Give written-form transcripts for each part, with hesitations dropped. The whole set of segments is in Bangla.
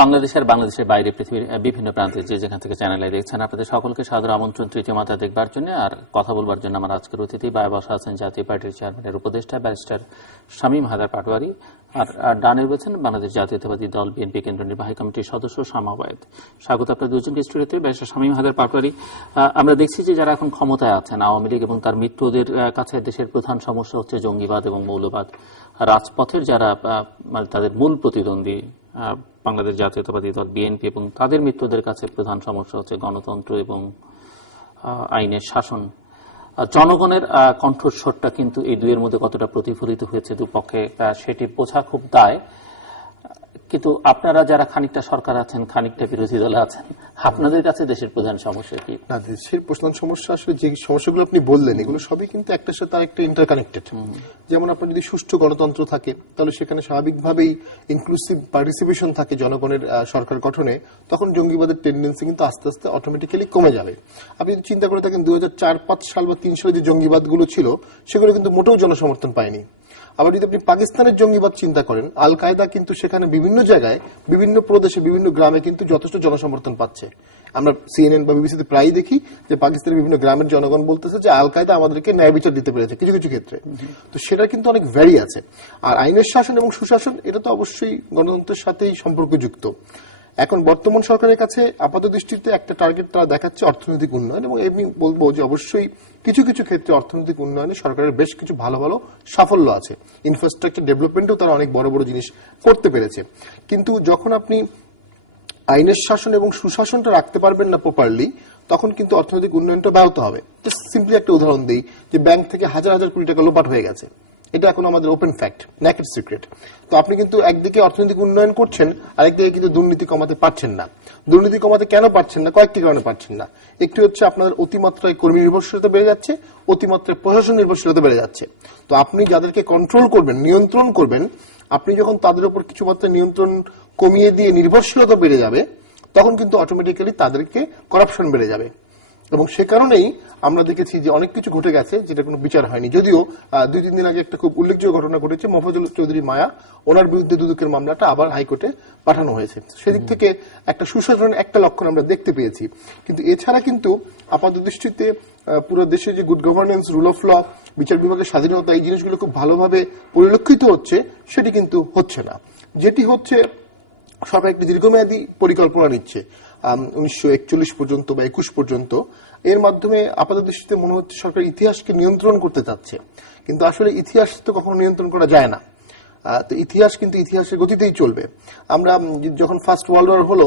বাংলাদেশের বাইরে পৃথিবীর বিভিন্ন প্রান্তে যে যেখান থেকে চ্যানেলে দেখছেন, আপনাদের সকলকে সাদর আমন্ত্রণ তৃতীয় মাত্রা দেখবার জন্য আর কথা বলবার জন্য আমার আজকের অতিথি বায়ে বসা আছেন জাতীয় পার্টির চেয়ারম্যানের উপদেষ্টা ব্যারিস্টার শামীম হায়দার পাটোয়ারী, আর ডানে রয়েছেন বাংলাদেশ জাতীয়তাবাদী দল বিএনপি কেন্দ্র নির্বাহী কমিটির সদস্য শামা ওবায়েদ। স্বাগত আপনার দুজনকে স্টুডিওতে। ব্যারিস্টার শামীম হায়দার পাটোয়ারী, আমরা দেখছি যে যারা এখন ক্ষমতায় আছেন আওয়ামী লীগ এবং তার মিত্রদের কাছে দেশের প্রধান সমস্যা হচ্ছে জঙ্গিবাদ এবং মৌলবাদ। রাজপথের যারা তাদের মূল প্রতিদ্বন্দ্বী বাংলাদেশ জাতীয়তাবাদী দল বিএনপি এবং তাদের মিত্রদের কাছে প্রধান সমস্যা হচ্ছে গণতন্ত্র এবং আইনের শাসন। জনগণের কণ্ঠস্বরটা কিন্তু এই দুইয়ের মধ্যে কতটা প্রতিফলিত হয়েছে দুপক্ষে সেটি বোঝা খুব দায়। কিন্তু আপনারা যারা খানিকটা সরকার আছেন, খানিকটা বিরোধী দলে আছেন, আপনাদের কাছে দেশের প্রধান সমস্যা কি? না, দেশের প্রধান সমস্যা আসলে যে সমস্যাগুলো আপনি বললেন এগুলো সবই কিন্তু একটার সাথে আরেকটা ইন্টারকানেক্টেড। যেমন আপনার যদি সুষ্ঠু গণতন্ত্র থাকে তাহলে সেখানে স্বাভাবিকভাবেই ইনক্লুসিভ পার্টিসিপেশন থাকে জনগণের সরকার গঠনে, তখন জঙ্গিবাদের টেন্ডেন্সি কিন্তু আস্তে আস্তে অটোমেটিক্যালি কমে যাবে। আপনি যদি চিন্তা করে থাকেন 2004-05 সাল বা 2003 সালে যে জঙ্গিবাদগুলো ছিল সেগুলো কিন্তু মোটেও জনসমর্থন পায়নি। আবার যদি আপনি পাকিস্তানের জঙ্গিবাদ চিন্তা করেন, আল কায়দা কিন্তু সেখানে বিভিন্ন জায়গায়, বিভিন্ন প্রদেশে, বিভিন্ন গ্রামে কিন্তু যথেষ্ট জনসমর্থন পাচ্ছে। আমরা সিএনএন বা বিবিসিতে প্রায় দেখি যে পাকিস্তানের বিভিন্ন গ্রামের জনগণ বলতেছে যে আল কায়দা আমাদেরকে ন্যায় বিচার দিতে পেরেছে কিছু কিছু ক্ষেত্রে। তো সেটা কিন্তু অনেক ভ্যারি আছে। আর আইনের শাসন এবং সুশাসন এটা তো অবশ্যই গণতন্ত্রের সাথেই সম্পর্কযুক্ত। এখন বর্তমান সরকারের কাছে আপাত দৃষ্টিতে একটা টার্গেট তারা দেখাচ্ছে অর্থনৈতিক উন্নয়ন, এবং আমি বলবো যে অবশ্যই কিছু কিছু ক্ষেত্রে অর্থনৈতিক উন্নয়নে সরকারের বেশ কিছু ভালো ভালো সাফল্য আছে। ইনফ্রাস্ট্রাকচার ডেভেলপমেন্টেও তারা অনেক বড় বড় জিনিস করতে পেরেছে। কিন্তু যখন আপনি আইনের শাসন এবং সুশাসনটা রাখতে পারবেন না প্রপারলি, তখন কিন্তু অর্থনৈতিক উন্নয়নটা ব্যাহত হবে। জাস্ট সিম্পলি একটা উদাহরণ দিই, যে ব্যাংক থেকে হাজার হাজার কোটি টাকা লোপাট হয়ে গেছে, এটা এখন আমাদের ওপেন ফ্যাক্ট, নেকেড সিক্রেট। তো আপনি কিন্তু একদিকে অর্থনৈতিক উন্নয়ন করছেন, আরেকদিকে কিন্তু দুর্নীতি কমাতে পারছেন না। দুর্নীতি কমাতে কেন পারছেন না? কয়েকটি কারণে পারছেন না। একটি হচ্ছে আপনার অতিমাত্রায় কর্মী নির্ভরশীলতা বেড়ে যাচ্ছে, অতিমাত্রায় প্রশাসন নির্ভরশীলতা বেড়ে যাচ্ছে। তো আপনি যাদেরকে কন্ট্রোল করবেন, নিয়ন্ত্রণ করবেন, আপনি যখন তাদের উপর কিছু মাত্রায় নিয়ন্ত্রণ কমিয়ে দিয়ে নির্ভরশীলতা বেড়ে যাবে, তখন কিন্তু অটোমেটিক্যালি তাদেরকে করাপশন বেড়ে যাবে। এবং সে কারণেই আমরা দেখেছি যে অনেক কিছু ঘটে গেছে যেটা কোনো বিচার হয়নি। যদিও 2-3 দিন আগে একটা খুব উল্লেখযোগ্য ঘটনা ঘটেছে, মোফাজ্জল চৌধুরী মায়া, ওনার বিরুদ্ধে দুদকের মামলাটা আবার হাইকোর্টে পাঠানো হয়েছে। সেদিক থেকে একটা সুশাসনের একটা লক্ষণ আমরা দেখতে পেয়েছি। কিন্তু এছাড়া কিন্তু আপাত দৃষ্টিতে পুরো দেশে যে good governance, rule of law, বিচার বিভাগের স্বাধীনতা, এই জিনিসগুলো খুব ভালোভাবে পরিলক্ষিত হচ্ছে, সেটি কিন্তু হচ্ছে না। যেটি হচ্ছে, সরকার একটি দীর্ঘমেয়াদী পরিকল্পনা নিচ্ছে 1941 পর্যন্ত বা 21 পর্যন্ত। এর মাধ্যমে আপাত দৃষ্টিতে মনে হচ্ছে সরকার ইতিহাসকে নিয়ন্ত্রণ করতে চাচ্ছে, কিন্তু আসলে ইতিহাস তো কখনো নিয়ন্ত্রণ করা যায় না। তো ইতিহাস কিন্তু ইতিহাসের গতিতেই চলবে। আমরা যখন ফার্স্ট ওয়ার্ল্ড ওয়ার হলো,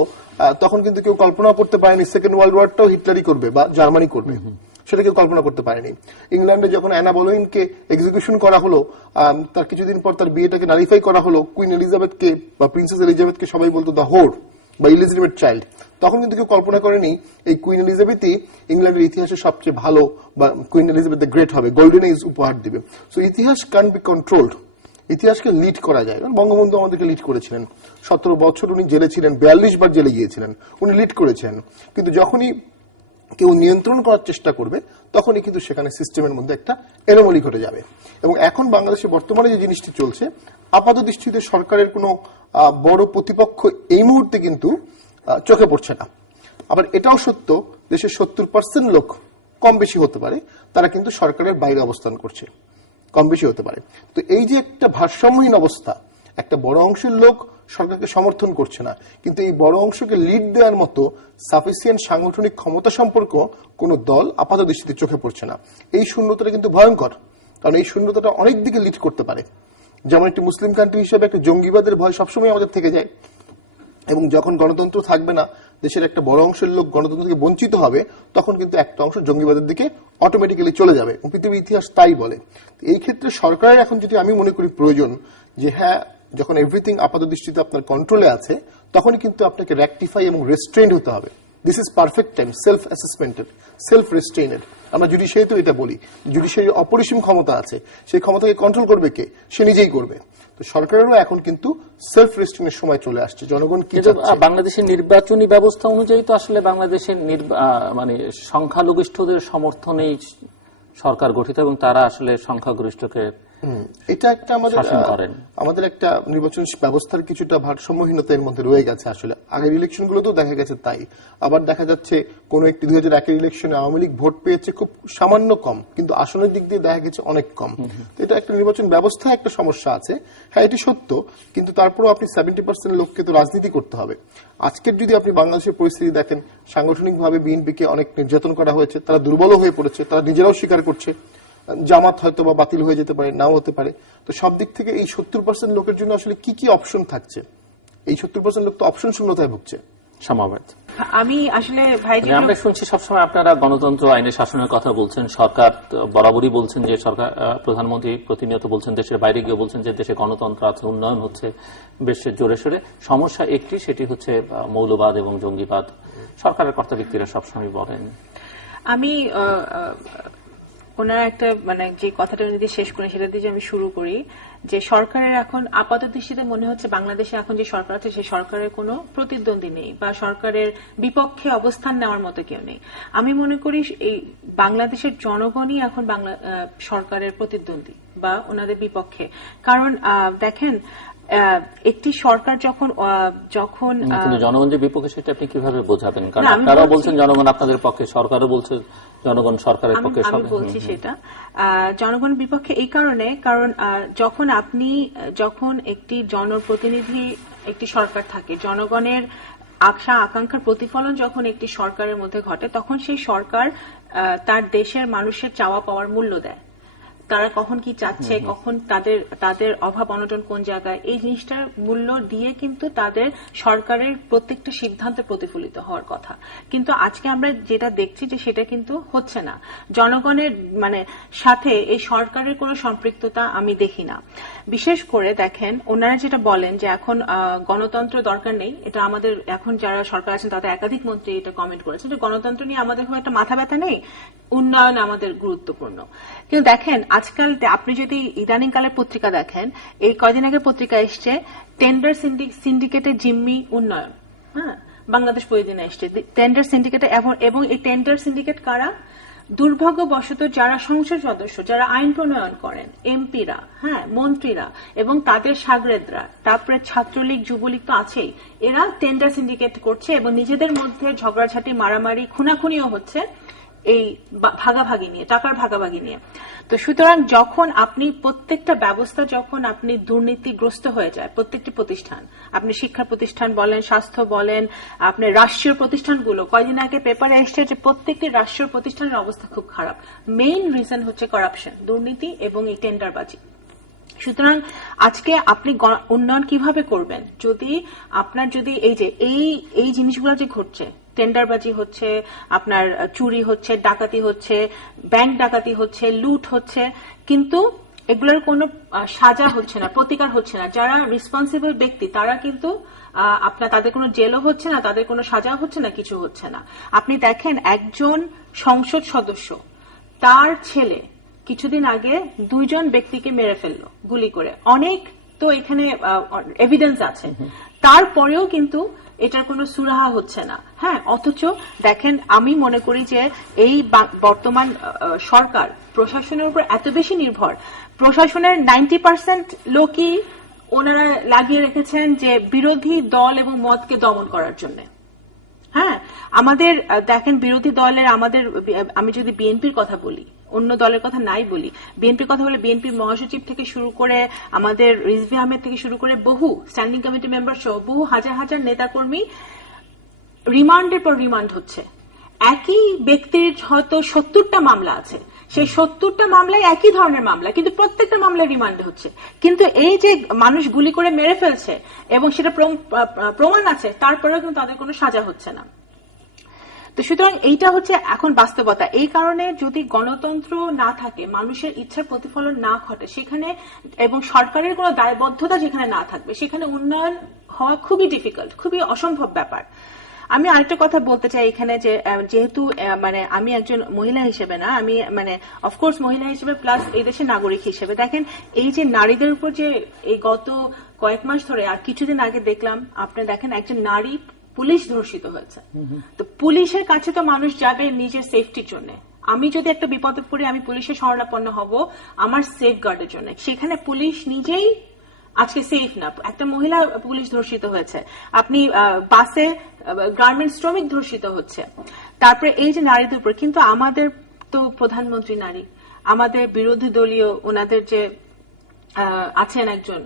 তখন কিন্তু কেউ কল্পনা করতে পারেনি সেকেন্ড ওয়ার্ল্ড ওয়ারটাও হিটলারই করবে বা জার্মানি করবে, সেটা কেউ কল্পনা করতে পারেনি। ইংল্যান্ডে যখন অ্যানা বোলেইনকে এক্সিকিউশন করা হলো, তার কিছুদিন পর তার বিয়েটাকে নালিফাই করা হলো, কুইন এলিজাবেথকে বা প্রিন্সেস এলিজাবেথকে সবাই বলতো দ্য হোর বা ইলিজিটিমেট চাইল্ড, তখন কিন্তু কেউ কল্পনা করেনি এই কুইন এলিজাবেথই ইংল্যান্ডের ইতিহাসে সবচেয়ে ভালো, বা কুইন এলিজাবেথ দ্য গ্রেট হবে, গোল্ডেন এজ উপহার দিবে। সো ইতিহাস ক্যান বি কন্ট্রোলড, ইতিহাসকে লিড করা যায়। বঙ্গবন্ধু আমাদেরকে লিড করেছিলেন, 17 বছর উনি জেলে ছিলেন, 42 বার জেলে গিয়েছিলেন, উনি লিড করেছেন। কিন্তু যখনই কেউ নিয়ন্ত্রণ করার চেষ্টা করবে, তখনই কিন্তু সেখানে সিস্টেমের মধ্যে একটা এলোমেলি ঘটে যাবে। এবং এখন বাংলাদেশে বর্তমানে যে জিনিসটি চলছে, আপাত দৃষ্টিতে সরকারের কোনো বড় প্রতিপক্ষ এই মুহূর্তে কিন্তু চোখে পড়ছে না। আবার এটাও সত্য, দেশের 70% লোক, কম বেশি হতে পারে, তারা কিন্তু সরকারের বাইরে অবস্থান করছে, কম বেশি হতে পারে। তো এই যে একটা ভারসাম্যহীন অবস্থা, একটা বড় অংশের লোক সরকারকে সমর্থন করছে না, কিন্তু এই বড় অংশকে লিড দেওয়ার মতো সাফিসিয়েন্ট সাংগঠনিক ক্ষমতা সম্পর্ক কোন দল আপাত দৃষ্টিতে চোখে পড়ছে না। এই শূন্যতাটা কিন্তু ভয়ঙ্কর, কারণ এই শূন্যতাটা অনেক দিকে লিড করতে পারে। যেমন একটি মুসলিম কান্ট্রি হিসেবে একটা জঙ্গিবাদের ভয় সবসময় আমাদের থেকে যায়, এবং যখন গণতন্ত্র থাকবে না, দেশের একটা বড় অংশের লোক গণতন্ত্র থেকে বঞ্চিত হবে, তখন কিন্তু একটা অংশ জঙ্গিবাদের দিকে অটোমেটিক্যালি চলে যাবে। পৃথিবীর ইতিহাস তাই বলে। এই ক্ষেত্রে সরকারের এখন যেটি আমি মনে করি প্রয়োজন, যে হ্যাঁ, যখন এভরিথিং আপাত দৃষ্টিতে আপনার কন্ট্রোলে আছে, তখনই কিন্তু আপনাকে রেকটিফাই এবং রেস্ট্রেন্ড হতে হবে। This is perfect time, self assessmented, self restrained. আমরা জুডিশিয়ারিতেও এটা বলি, জুডিশিয়ারির অপরিসীম ক্ষমতা আছে, সেই ক্ষমতাকে কন্ট্রোল করবে কে? সে নিজেই করবে। তো সরকারেরও এখন কিন্তু সেলফ রেস্ট্রিংয়ের সময় চলে আসছে। জনগণ কি চাচ্ছে? বাংলাদেশের নির্বাচনী ব্যবস্থা অনুযায়ী তো আসলে বাংলাদেশের মানে সংখ্যালঘিষ্ঠদের সমর্থনেই সরকার গঠিত, এবং তারা আসলে সংখ্যাগরিষ্ঠকে এটা একটা আমাদের একটা নির্বাচন ব্যবস্থার কিছুটা ভারসাম্যহীনতা এর মধ্যে রয়ে গেছে। আসলে আগের ইলেকশন গুলোতেও দেখা গেছে তাই, আবার দেখা যাচ্ছে কোন একটি 2001 ইলেকশনে আওয়ামী লীগ ভোট পেয়েছে খুব সামান্য কম, কিন্তু আসনের দিক দিয়ে দেখা গেছে অনেক কম। তো এটা একটা নির্বাচন ব্যবস্থায় একটা সমস্যা আছে, হ্যাঁ এটি সত্য, কিন্তু তারপরেও আপনি 70% লোককে তো রাজনীতি করতে হবে। আজকের যদি আপনি বাংলাদেশের পরিস্থিতি দেখেন, সাংগঠনিকভাবে বিএনপিকে অনেক নির্যাতন করা হয়েছে, তারা দুর্বল হয়ে পড়েছে, তারা নিজেরাও স্বীকার করছে। জামাত হয়তো বা বাতিল হয়ে যেতে পারে, নাও হতে পারে। তো সব দিক থেকে এই 70% লোকের জন্য আসলে কি কি অপশন থাকছে? এই 70% লোক তো অপশন শূন্যতায় ভুগছে। সমাবেত আমি আসলে ভাই, আমরা শুনছি সবসময় আপনারা গণতন্ত্র আইনের শাসনের কথা বলছেন, সরকার বরাবরই বলছেন যে সরকার, প্রধানমন্ত্রী প্রতিনিয়ত বলছেন, দেশের বাইরে গিয়ে বলছেন যে দেশে গণতন্ত্র আছে, উন্নয়ন হচ্ছে বেশ জোরে সোরে। সমস্যা একটি, সেটি হচ্ছে মৌলবাদ এবং জঙ্গিবাদ। সরকারের কর্তা ব্যক্তিরা সবসময় বলেন। আমি ওনার একটা যে কথাটা যদি শেষ করে সেটা দিয়ে আমি শুরু করি, যে সরকারের এখন আপাত দৃষ্টিতে মনে হচ্ছে বাংলাদেশে এখন যে সরকার আছে সেই সরকারের কোনো প্রতিদ্বন্দ্বী নেই বা সরকারের বিপক্ষে অবস্থান নেওয়ার মতো কেউ নেই। আমি মনে করি এই বাংলাদেশের জনগণই এখন সরকারের প্রতিদ্বন্দ্বী বা ওনাদের বিপক্ষে। কারণ দেখেন, একটি সরকার যখন জনগণ যে বিপক্ষে সেটা আপনি কিভাবে বোঝাবেন? কারণ আপনারাও বলছেন জনগণ আপনাদের পক্ষে, সরকারও বলছে জনগণ সরকারের পক্ষে। আমি বলছি সেটা জনগণ বিপক্ষে এই কারণে, কারণ যখন একটি জনপ্রতিনিধি একটি সরকার থাকে, জনগণের আশা আকাঙ্ক্ষার প্রতিফলন যখন একটি সরকারের মধ্যে ঘটে, তখন সেই সরকার তার দেশের মানুষের চাওয়া পাওয়ার মূল্য দেয়। তারা কখন কি চাচ্ছে, কখন তাদের অভাব অনটন কোন জায়গায়, এই জিনিসটার মূল্য দিয়ে কিন্তু তাদের সরকারের প্রত্যেকটা সিদ্ধান্ত প্রতিফলিত হওয়ার কথা। কিন্তু আজকে আমরা যেটা দেখছি যে সেটা কিন্তু হচ্ছে না। জনগণের সাথে এই সরকারের কোনো সম্পৃক্ততা আমি দেখি না। বিশেষ করে দেখেন, ওনারা যেটা বলেন যে এখন গণতন্ত্র দরকার নেই, এটা আমাদের এখন যারা সরকার আছেন তাদের একাধিক মন্ত্রী এটা কমেন্ট করেছেন যে গণতন্ত্র নিয়ে আমাদের খুব একটা মাথা ব্যথা নেই, উন্নয়ন আমাদের গুরুত্বপূর্ণ। কিন্তু দেখেন, আজকাল আপনি যদি ইদানিং কালের পত্রিকা দেখেন, এই কয়দিন আগে পত্রিকা এসছে টেন্ডার সিন্ডিকেটের জিম্মি উন্নয়ন। হ্যাঁ, বাংলাদেশ প্রতিদিনে এসছে টেন্ডার সিন্ডিকেট। এবং এই টেন্ডার সিন্ডিকেট কারা? দুর্ভাগ্যবশত যারা সংসদ সদস্য, যারা আইন প্রণয়ন করেন, এমপিরা, হ্যাঁ, মন্ত্রীরা এবং তাদের সাগরেদরা, তারপরে ছাত্রলীগ যুবলীগ তো আছেই, এরা টেন্ডার সিন্ডিকেট করছে এবং নিজেদের মধ্যে ঝগড়াঝাটি, মারামারি, খুনাখুনিও হচ্ছে এই ভাগাভাগি নিয়ে, টাকার ভাগাভাগি নিয়ে। তো সুতরাং যখন আপনি প্রত্যেকটা ব্যবস্থা যখন আপনি দুর্নীতিগ্রস্ত হয়ে যায়, প্রত্যেকটি প্রতিষ্ঠান, আপনি শিক্ষা প্রতিষ্ঠান বলেন, স্বাস্থ্য বলেন, আপনি রাষ্ট্রীয় প্রতিষ্ঠানগুলো, কয়দিন আগে পেপারে এসছে যে প্রত্যেকটি রাষ্ট্রীয় প্রতিষ্ঠানের অবস্থা খুব খারাপ। মেইন রিজন হচ্ছে করাপশন, দুর্নীতি এবং এই টেন্ডারবাজি। সুতরাং আজকে আপনি উন্নয়ন কিভাবে করবেন যদি এই জিনিসগুলো যে ঘটছে, টেন্ডারবাজি হচ্ছে, আপনার চুরি হচ্ছে, ডাকাতি হচ্ছে, ব্যাংক ডাকাতি হচ্ছে, লুট হচ্ছে, কিন্তু এগুলোর কোনো সাজা হচ্ছে না, প্রতিকার হচ্ছে না। যারা রেসপন্সিবল ব্যক্তি তারা কিন্তু তাদের কোনো জেলও হচ্ছে না, তাদের কোনো সাজা হচ্ছে না, কিছু হচ্ছে না। আপনি দেখেন, একজন সংসদ সদস্য তার ছেলে কিছুদিন আগে 2 জন ব্যক্তিকে মেরে ফেললো গুলি করে। অনেক তো এখানে এভিডেন্স আছে, তারপরেও কিন্তু এটার কোনো সুরাহা হচ্ছে না। হ্যাঁ, অথচ দেখেন, আমি মনে করি যে এই বর্তমান সরকার প্রশাসনের উপর এত বেশি নির্ভর, প্রশাসনের 90% লোকই ওনারা লাগিয়ে রেখেছেন যে বিরোধী দল এবং মতকে দমন করার জন্য। হ্যাঁ, আমাদের দেখেন বিরোধী দলের আমি যদি বিএনপির কথা বলি, অন্য দলের কথা নাই বলি, বিএনপির কথা বলে বিএনপির মহাসচিব থেকে শুরু করে আমাদের রিজভী আহমেদ থেকে শুরু করে বহু স্ট্যান্ডিং কমিটি মেম্বার সহ বহু হাজার হাজার নেতাকর্মী রিমান্ডের পর রিমান্ড হচ্ছে। একই ব্যক্তির হয়তো 70টা মামলা আছে, সেই 70টা মামলায় একই ধরনের মামলা, কিন্তু প্রত্যেকটা মামলায় রিমান্ডে হচ্ছে। কিন্তু এই যে মানুষ গুলি করে মেরে ফেলছে এবং সেটা প্রমাণ আছে, তারপরেও কিন্তু তাদের কোনো সাজা হচ্ছে না। তো সুতরাং এইটা হচ্ছে এখন বাস্তবতা। এই কারণে যদি গণতন্ত্র না থাকে, মানুষের ইচ্ছার প্রতিফলন না ঘটে সেখানে, এবং সরকারের কোনো দায়বদ্ধতা যেখানে না থাকবে, সেখানে উন্নয়ন হওয়া খুবই ডিফিকাল্ট, খুবই অসম্ভব ব্যাপার। আমি আরেকটা কথা বলতে চাই এখানে, যে যেহেতু আমি একজন মহিলা হিসেবে না, আমি অফকোর্স মহিলা হিসেবে প্লাস এই দেশের নাগরিক হিসেবে, দেখেন এই যে নারীদের উপর যে এই গত কয়েক মাস ধরে, আর কিছুদিন আগে দেখলাম, আপনি দেখেন একজন নারী পুলিশ ধর্ষিত হয়েছে। তো পুলিশের কাছে তো মানুষ যাবে নিজের সেফটির জন্য, আমি যদি একটা বিপদে পড়ি আমি পুলিশের শরণাপন্ন হব আমার সেফ গার্ডের জন্য। সেখানে পুলিশ নিজেই আজকে সেফ না। একটা মহিলা পুলিশ ধর্ষিত হয়েছে, আপনি বাসে গার্মেন্টস শ্রমিক ধর্ষিত হচ্ছে, তারপরে এই যে নারীদের উপর। কিন্তু আমাদের তো প্রধানমন্ত্রী নারী, আমাদের বিরোধী দলীয় ওনাদের যে আছেন একজন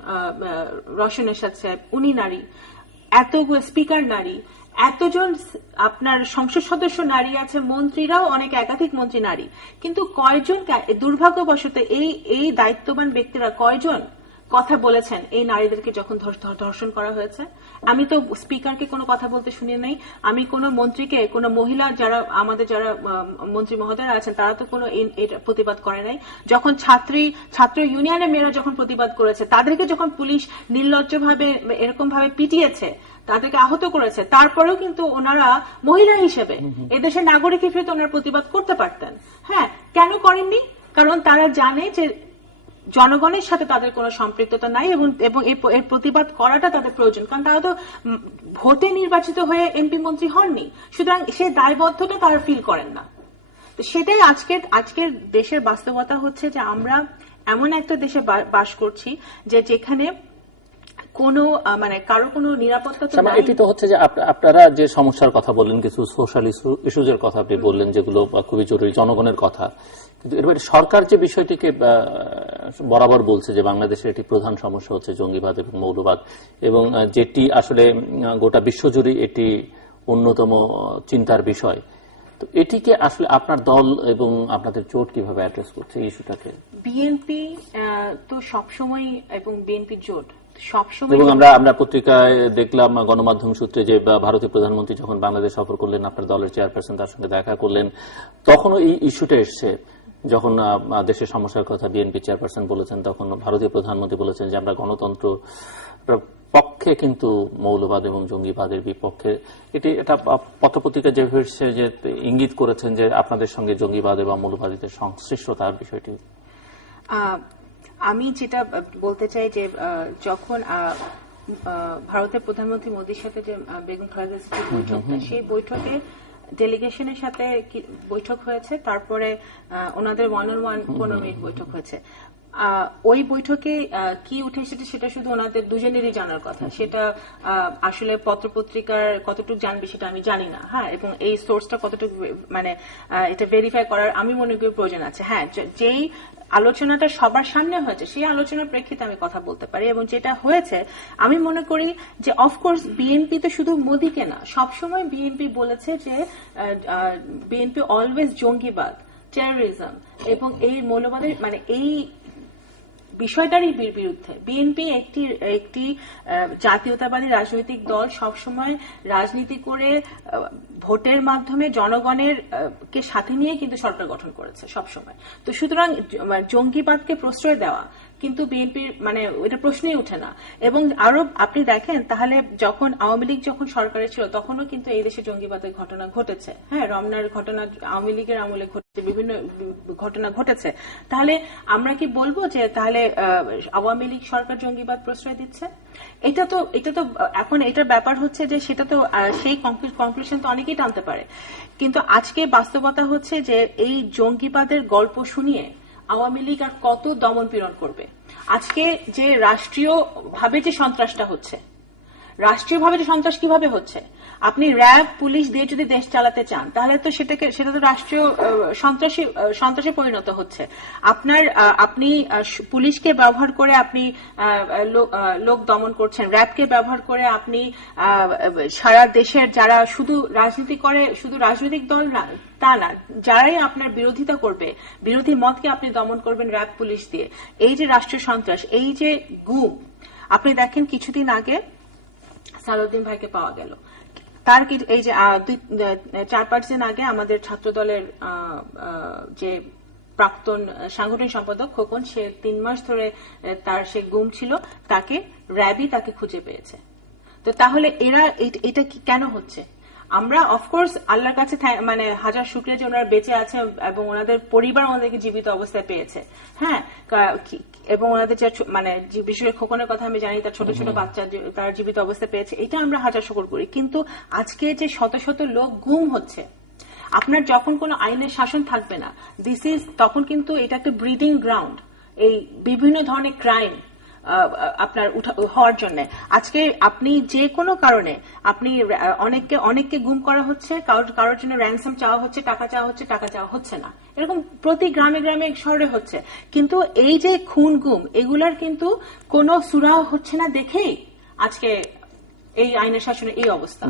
রওশন এরশাদ সাহেব, উনি নারী, এতগুলো স্পিকার নারী, এতজন আপনার সংসদ সদস্য নারী আছে, মন্ত্রীরাও অনেক একাধিক মন্ত্রী নারী। কিন্তু কয়জন, দুর্ভাগ্যবশত এই দায়িত্ববান ব্যক্তিরা কয়জন কথা বলেছেন এই নারীদেরকে যখন ধর্ষণ করা হয়েছে? আমি তো স্পিকারকে কোনো কথা বলতে শুনি নাই, আমি কোনো মন্ত্রীকে, কোনো মহিলা যারা আমাদের যারা মন্ত্রী মহোদয়রা আছেন তারা তো কোনো প্রতিবাদ করে নাই। যখন ছাত্র ইউনিয়নের মেয়েরা যখন প্রতিবাদ করেছে, তাদেরকে যখন পুলিশ নির্লজ্জভাবে এরকম ভাবে পিটিয়েছে, তাদেরকে আহত করেছে, তারপরেও কিন্তু ওনারা মহিলা হিসেবে এদেশের নাগরিক হিসেবে ওনারা প্রতিবাদ করতে পারতেন। হ্যাঁ, কেন করেননি? কারণ তারা জানে যে জনগণের সাথে তাদের কোনো সম্পৃক্ততা নাই এবং এর প্রতিবাদ করাটা তাদের প্রয়োজন, কারণ তারা তো ভোটে নির্বাচিত হয়ে এমপি মন্ত্রী হননি। সুতরাং সেই দায়বদ্ধতা তারা ফিল করেন না। তো সেটাই আজকের দেশের বাস্তবতা হচ্ছে যে আমরা এমন একটা দেশে বাস করছি যেখানে কোনো মানে কারো কোনো নিরাপত্তা তো নাই। এটি তো হচ্ছে যে আপনারা যে সমস্যার কথা বললেন, কিছু সোশ্যাল ইস্যুজের কথা আপনি বললেন যেগুলো খুবই জরুরি, জনগণের কথা। কিন্তু এর বাইরে সরকার যে বিষয়টিকে বরাবর বলছে যে বাংলাদেশের একটি প্রধান সমস্যা হচ্ছে জঙ্গিবাদ এবং মৌলবাদ, এবং যেটি আসলে গোটা বিশ্বজুড়ে এটি অন্যতম চিন্তার বিষয়। তো এটিকে আসলে আপনার দল এবং আপনাদের জোট কিভাবে অ্যাড্রেস করছে এই ইস্যুটাকে? বিএনপি তো সবসময় এবং বিএনপি জোট সবসময়, এবং আমরা পত্রিকায় দেখলাম, গণমাধ্যম সূত্রে, যে ভারতীয় প্রধানমন্ত্রী যখন বাংলাদেশ সফর করলেন, আপনার দলের চেয়ারপারসন তার সঙ্গে দেখা করলেন, তখনও এই ইস্যুটা এসছে। যখন দেশের সমস্যার কথা বিএনপি চেয়ারপারসন বলেছেন, তখন ভারতীয় প্রধানমন্ত্রী বলেছেন যে আমরা গণতন্ত্র পক্ষে কিন্তু মৌলবাদ এবং জঙ্গিবাদের বিপক্ষে। এটা পত্রপত্রিকা যে হয়েছে যে ইঙ্গিত করেছেন যে আপনাদের সঙ্গে জঙ্গিবাদ এবং মৌলবাদীদের সংশ্লিষ্টতার বিষয়টি। আমি যেটা বলতে চাই যে যখন ভারতের প্রধানমন্ত্রী মোদীর সাথে যে বেগম খালেদা জিয়ার বৈঠকটা, সেই বৈঠকে ডেলিগেশনের সাথে বৈঠক হয়েছে, তারপরে ওনাদের 1-on-1 15 মিনিট বৈঠক হয়েছে। ওই বৈঠকে কি উঠে এসেছে সেটা শুধু ওনাদের দুজনেরই জানার কথা। সেটা আসলে পত্রপত্রিকার কতটুকু জানবে সেটা আমি জানি না। হ্যাঁ, এবং এই সোর্সটা কতটুকু মানে এটা ভেরিফাই করার আমি মনে করি প্রয়োজন আছে। হ্যাঁ, যেই আলোচনাটা সবার সামনে হয়েছে সেই আলোচনার প্রেক্ষিতে আমি কথা বলতে পারি। এবং যেটা হয়েছে আমি মনে করি যে অফকোর্স বিএনপি তো শুধু মোদীকে না, সবসময় বিএনপি বলেছে যে বিএনপি অলওয়েজ জঙ্গিবাদ, টেররিজম এবং এই মৌলবাদের মানে এই বিষয়টারই বিরুদ্ধে। বিএনপি একটি জাতীয়তাবাদী রাজনৈতিক দল, সবসময় রাজনীতি করে ভোটের মাধ্যমে জনগণের কে সাথে নিয়ে কিন্তু সরকার গঠন করেছে সবসময়। তো সুতরাং জঙ্গিবাদকে প্রশ্রয় দেওয়া কিন্তু বিএনপির মানে এটা প্রশ্নই উঠে না। এবং আরো আপনি দেখেন তাহলে যখন আওয়ামী লীগ যখন সরকারে ছিল তখনও কিন্তু এই দেশে জঙ্গিবাদের ঘটনা ঘটেছে। হ্যাঁ, রমনার ঘটনা আওয়ামী লীগের আমলে ঘটেছে, বিভিন্ন ঘটনা ঘটেছে। তাহলে আমরা কি বলবো যে তাহলে আওয়ামী লীগ সরকার জঙ্গিবাদ প্রশ্রয় দিচ্ছে? এটা তো এখন এটার ব্যাপার হচ্ছে যে সেটা তো সেই কনক্লুশন তো অনেকেই টানতে পারে, কিন্তু আজকে বাস্তবতা হচ্ছে যে এই জঙ্গিবাদের গল্প শুনিয়ে আওয়ামী লীগ আর কত দমন পীড়ন করবে? আজকে যে রাষ্ট্রীয়ভাবে যে সন্ত্রাসটা হচ্ছে, রাষ্ট্রীয়ভাবে যে সন্ত্রাস কিভাবে হচ্ছে? আপনি র্যাব পুলিশ দিয়ে যদি দেশ চালাতে চান তাহলে তো সেটা তো রাষ্ট্রীয় সন্ত্রাসে পরিণত হচ্ছে। আপনি পুলিশকে ব্যবহার করে আপনি লোক দমন করছেন, র্যাবকে ব্যবহার করে আপনি সারা দেশের যারা শুধু রাজনীতি করে, শুধু রাজনৈতিক দল না তা না, যারাই আপনার বিরোধিতা করবে, বিরোধী মতকে আপনি দমন করবেন র্যাব পুলিশ দিয়ে। এই যে রাষ্ট্রীয় সন্ত্রাস, এই যে গুম, আপনি দেখেন কিছুদিন আগে সালাউদ্দিন ভাইকে পাওয়া গেল। তার এই যে 4-5 দিন আগে আমাদের ছাত্র দলের যে প্রাক্তন সাংগঠনিক সম্পাদক খোকন, সে 3 মাস ধরে তার সে গুম ছিল, তাকে র্যাবই তাকে খুঁজে পেয়েছে। তো তাহলে এটা কেন হচ্ছে? আমরা অফকোর্স আল্লাহর কাছে মানে হাজার শুকরিয়া যে ওনারা বেঁচে আছে এবং ওনাদের পরিবার ওনাদেরকে জীবিত অবস্থায় পেয়েছে। হ্যাঁ, এবং ওনাদের যে মানে বিশেষ করে খোকনের কথা আমি জানি, তার ছোট ছোট বাচ্চা তারা জীবিত অবস্থায় পেয়েছে, এটা আমরা হাজার শুকর করি। কিন্তু আজকে যে শত শত লোক গুম হচ্ছে, আপনার যখন কোনো আইনের শাসন থাকবে না, তখন কিন্তু এটা একটা ব্রিডিং গ্রাউন্ড এই বিভিন্ন ধরনের ক্রাইম আপনার হওয়ার জন্য। আজকে আপনি যে কোনো কারণে আপনি অনেককে গুম করা হচ্ছে, কারোর জন্য র্যানসাম চাওয়া হচ্ছে, টাকা চাওয়া হচ্ছে না, এরকম প্রতি গ্রামে গ্রামে শহরে হচ্ছে। কিন্তু এই যে খুন গুম এগুলার কিন্তু কোনো সুরাহ হচ্ছে না দেখেই আজকে এই আইনের শাসনের এই অবস্থা।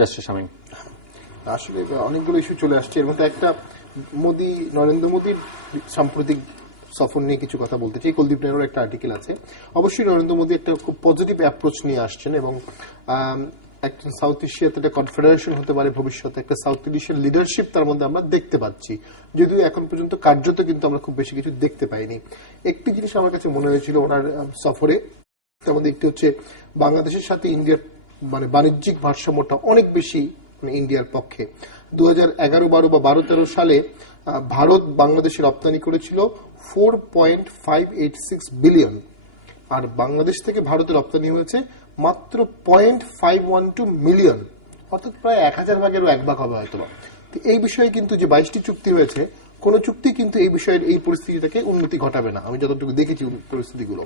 আসলে অনেকগুলো ইস্যু চলে আসছে, এর মধ্যে একটা নরেন্দ্র মোদীর সাম্প্রতিক সফর নিয়ে কিছু কথা বলতে চাই। কুলদীপ নায়ারের একটা আর্টিকেল আছে। অবশ্যই নরেন্দ্র মোদী একটা খুব পজিটিভ অ্যাপ্রোচ নিয়ে আসছেন এবং একটা সাউথ এশিয়াতে একটা কনফেডারেশন হতে পারে ভবিষ্যতে, একটা সাউথ এশিয়ান লিডারশিপ তার মধ্যে আমরা দেখতে পাচ্ছি, যদিও এখন পর্যন্ত কার্যত কিন্তু আমরা খুব বেশি কিছু দেখতে পাইনি। একটি জিনিস আমার কাছে মনে হয়েছিল ওনার সফরে, তার মধ্যে একটি হচ্ছে বাংলাদেশের সাথে ইন্ডিয়ার বাণিজ্যিক ভারসাম্যটা অনেক বেশি ইন্ডিয়ার পক্ষে। 2011-12 বা 12-13 সালে ভারত বাংলাদেশে রপ্তানি করেছিল 4.586 বিলিয়ন, আর বাংলাদেশ থেকে ভারতে রপ্তানি হয়েছে মাত্র 0.512 মিলিয়ন, অর্থাৎ প্রায় 1000 ভাগেরও 1 ভাগ হবে হয়তো। এই বিষয়ে কিন্তু যে 22টি চুক্তি হয়েছে, কোন চুক্তি কিন্তু এই বিষয়ের এই পরিস্থিতিটাকে উন্নতি ঘটাবে না, আমি যতটুকু দেখেছি পরিস্থিতিগুলো।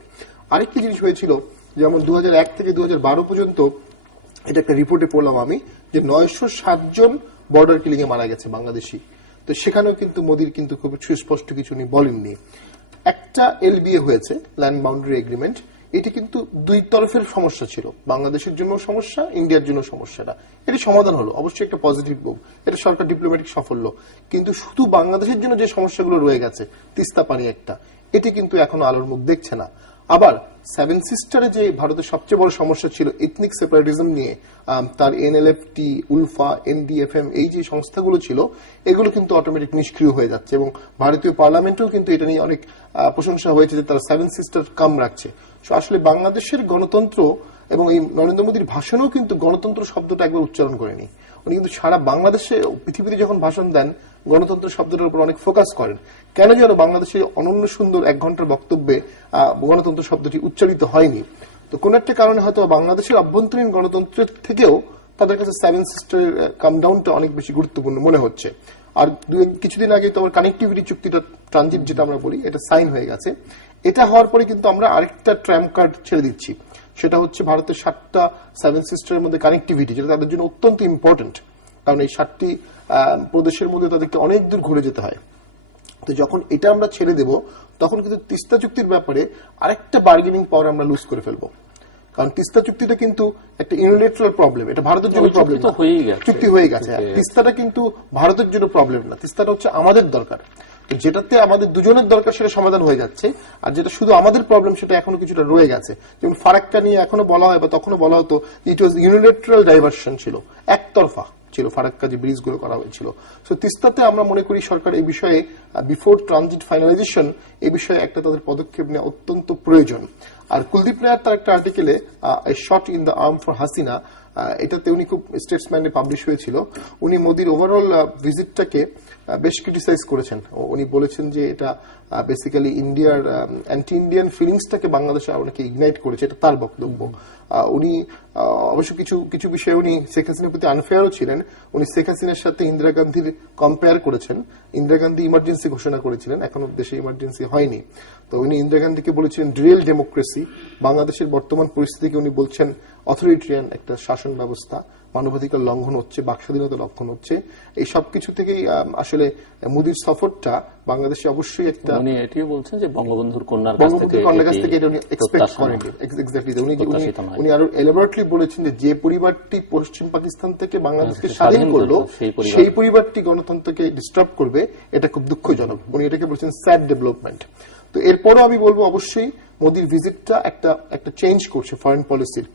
আরেকটি জিনিস হয়েছিল, যেমন 2001 থেকে 2012 পর্যন্ত, এটা একটা রিপোর্টে পড়লাম আমি, যে 907 জন বর্ডার কিলিং এ মারা গেছে বাংলাদেশি। তো সেখানেও কিন্তু মোদির কিন্তু খুব সুস্পষ্ট কিছু উনি বলেননি। একটা এলবিএ হয়েছে, ল্যান্ড বাউন্ডারি এগ্রিমেন্ট, এটি কিন্তু দুই তরফের সমস্যা ছিল, বাংলাদেশের জন্য সমস্যা, ইন্ডিয়ার জন্য সমস্যাটা, এটি সমাধান হলো, অবশ্যই একটা পজিটিভ মুভ, এটা সরকার ডিপ্লোম্যাটিক সাফল্য। কিন্তু শুধু বাংলাদেশের জন্য যে সমস্যাগুলো রয়ে গেছে, তিস্তা পানি একটা, এটি কিন্তু এখনো আলোর মুখ দেখছে না। আবার 7 সিস্টারে যে ভারতের সবচেয়ে বড় সমস্যা ছিল এথনিক সেপারেটিজম নিয়ে, তার এনএলএফটি, উলফা, এনডিএফএম, এই যে সংস্থাগুলো ছিল, এগুলো কিন্তু অটোমেটিক নিষ্ক্রিয় হয়ে যাচ্ছে এবং ভারতীয় পার্লামেন্টেও কিন্তু এটা নিয়ে অনেক প্রশংসা হয়েছে যে তারা 7 সিস্টার কাম রাখছে। আসলে বাংলাদেশের গণতন্ত্র, এবং এই নরেন্দ্র মোদীর ভাষণেও কিন্তু গণতন্ত্র শব্দটা একবার উচ্চারণ করেনি উনি, কিন্তু সারা বাংলাদেশে পৃথিবীতে যখন ভাষণ দেন গণতন্ত্র শব্দটার উপর অনেক ফোকাস করেন। কেন যেন বাংলাদেশের অনন্য সুন্দর 1 ঘন্টার বক্তব্যে গণতন্ত্র শব্দটি উচ্চারিত হয়নি। তো কোন একটা কারণে হয়তো বাংলাদেশের অভ্যন্তরীণ গণতন্ত্রের থেকেও তাদের কাছে 7 সিস্টারের কাম ডাউনটা অনেক বেশি গুরুত্বপূর্ণ মনে হচ্ছে। আর কিছুদিন আগে তো আমার কানেক্টিভিটি চুক্তিটা, ট্রানজিট যেটা আমরা বলি, এটা সাইন হয়ে গেছে। এটা হওয়ার পরে কিন্তু আমরা আরেকটা ট্র্যাম্প কার্ড ছেড়ে দিচ্ছি, সেটা হচ্ছে ভারতের 7টা 7 সিস্টারের মধ্যে কানেক্টিভিটি, যেটা তাদের জন্য অত্যন্ত ইম্পর্টেন্ট, কারণ এই 7টি প্রদেশের মধ্যে তাদেরকে অনেক দূর ঘুরে যেতে হয়। তো যখন এটা আমরা ছেড়ে দেব, তখন কিন্তু তিস্তা চুক্তির ব্যাপারে আরেকটা বার্গেনিং পাওয়ার আমরা লুজ করে ফেলবো, কারণ তিস্তা চুক্তিটা কিন্তু একটা ইউনিলেটারাল প্রবলেম, এটা ভারতের জন্য প্রবলেম, চুক্তি হয়ে গেছে। তিস্তাটা কিন্তু ভারতের জন্য প্রবলেম না, তিস্তাটা হচ্ছে আমাদের দরকার, যেটাতে আমাদের দুজনের দরকার সেটা সমাধান হয়ে যাচ্ছে, আর যেটা শুধু আমাদের প্রবলেম সেটা এখনো কিছুটা রয়ে গেছে। যেমন ফারাক্কা নিয়ে এখনো বলা হয়, বা তখনও বলা হতো ইট ওয়াজ ইউনিলেটারাল ডাইভার্সন, ছিল একতরফা ছিল ফারাক্কা যে ব্রিজগুলো করা হয়েছিল। সো তিস্তাতে আমরা মনে করি সরকার এই বিষয়ে বিফোর ট্রানজিট ফাইনালাইজেশন এই বিষয়ে একটা তাদের পদক্ষেপ নেওয়া অত্যন্ত প্রয়োজন। আর কুলদীপ নায়ার তার একটা আর্টিকেলে a shot in the arm for Hasina, এটাতে উনি খুব স্টেটসম্যানে পাবলিশ হয়েছিল, উনি মোদির ওভারঅল ভিজিটটাকে বেশ ক্রিটিসাইজ করেছেন। উনি বলেছেন যে এটা বেসিক্যালি ইন্ডিয়ার অ্যান্টি ইন্ডিয়ান ফিলিংসটাকে বাংলাদেশে অনেকে ইগনাইট করেছে, এটা তার বক্তব্য। উনি অবশ্য কিছু বিষয়ে উনি শেখ হাসিনার প্রতি আনফেয়ারও ছিলেন। উনি শেখ হাসিনার সাথে ইন্দিরা গান্ধীর কম্পেয়ার করেছেন। ইন্দিরা গান্ধী ইমার্জেন্সি ঘোষণা করেছিলেন, এখনো দেশে ইমার্জেন্সি হয়নি। তো উনি ইন্দিরা গান্ধীকে বলেছিলেন রিয়েল ডেমোক্রেসি, বাংলাদেশের বর্তমান পরিস্থিতিকে উনি বলছেন অথরিটেরিয়ান একটা শাসন ব্যবস্থা, মানবাধিকার লঙ্ঘন হচ্ছে, বাকস্বাধীনতা লঙ্ঘন হচ্ছে। এই সবকিছু থেকেই আসলে মোদির সফরটা বাংলাদেশে অবশ্যই একটা, উনি এটিও বলছেন যে বঙ্গবন্ধুর কন্যার কাছ থেকে এটা উনি এক্সপেক্ট করেন। এক্স্যাক্টলি, উনি আরো এলাবোরেটলি বলেছেন যে যে পরিবারটি পশ্চিম পাকিস্তান থেকে বাংলাদেশকে স্বাধীন করলো সেই পরিবারটি গণতন্ত্রকে ডিস্টার্ব করবে, এটা খুব দুঃখজনক। উনি এটাকে বলেছেন স্যাড ডেভেলপমেন্ট। তো এরপরও আমি বলবো অবশ্যই মোদির ভিজিটটা একটা চেঞ্জ করছে ফরেন পলিসির।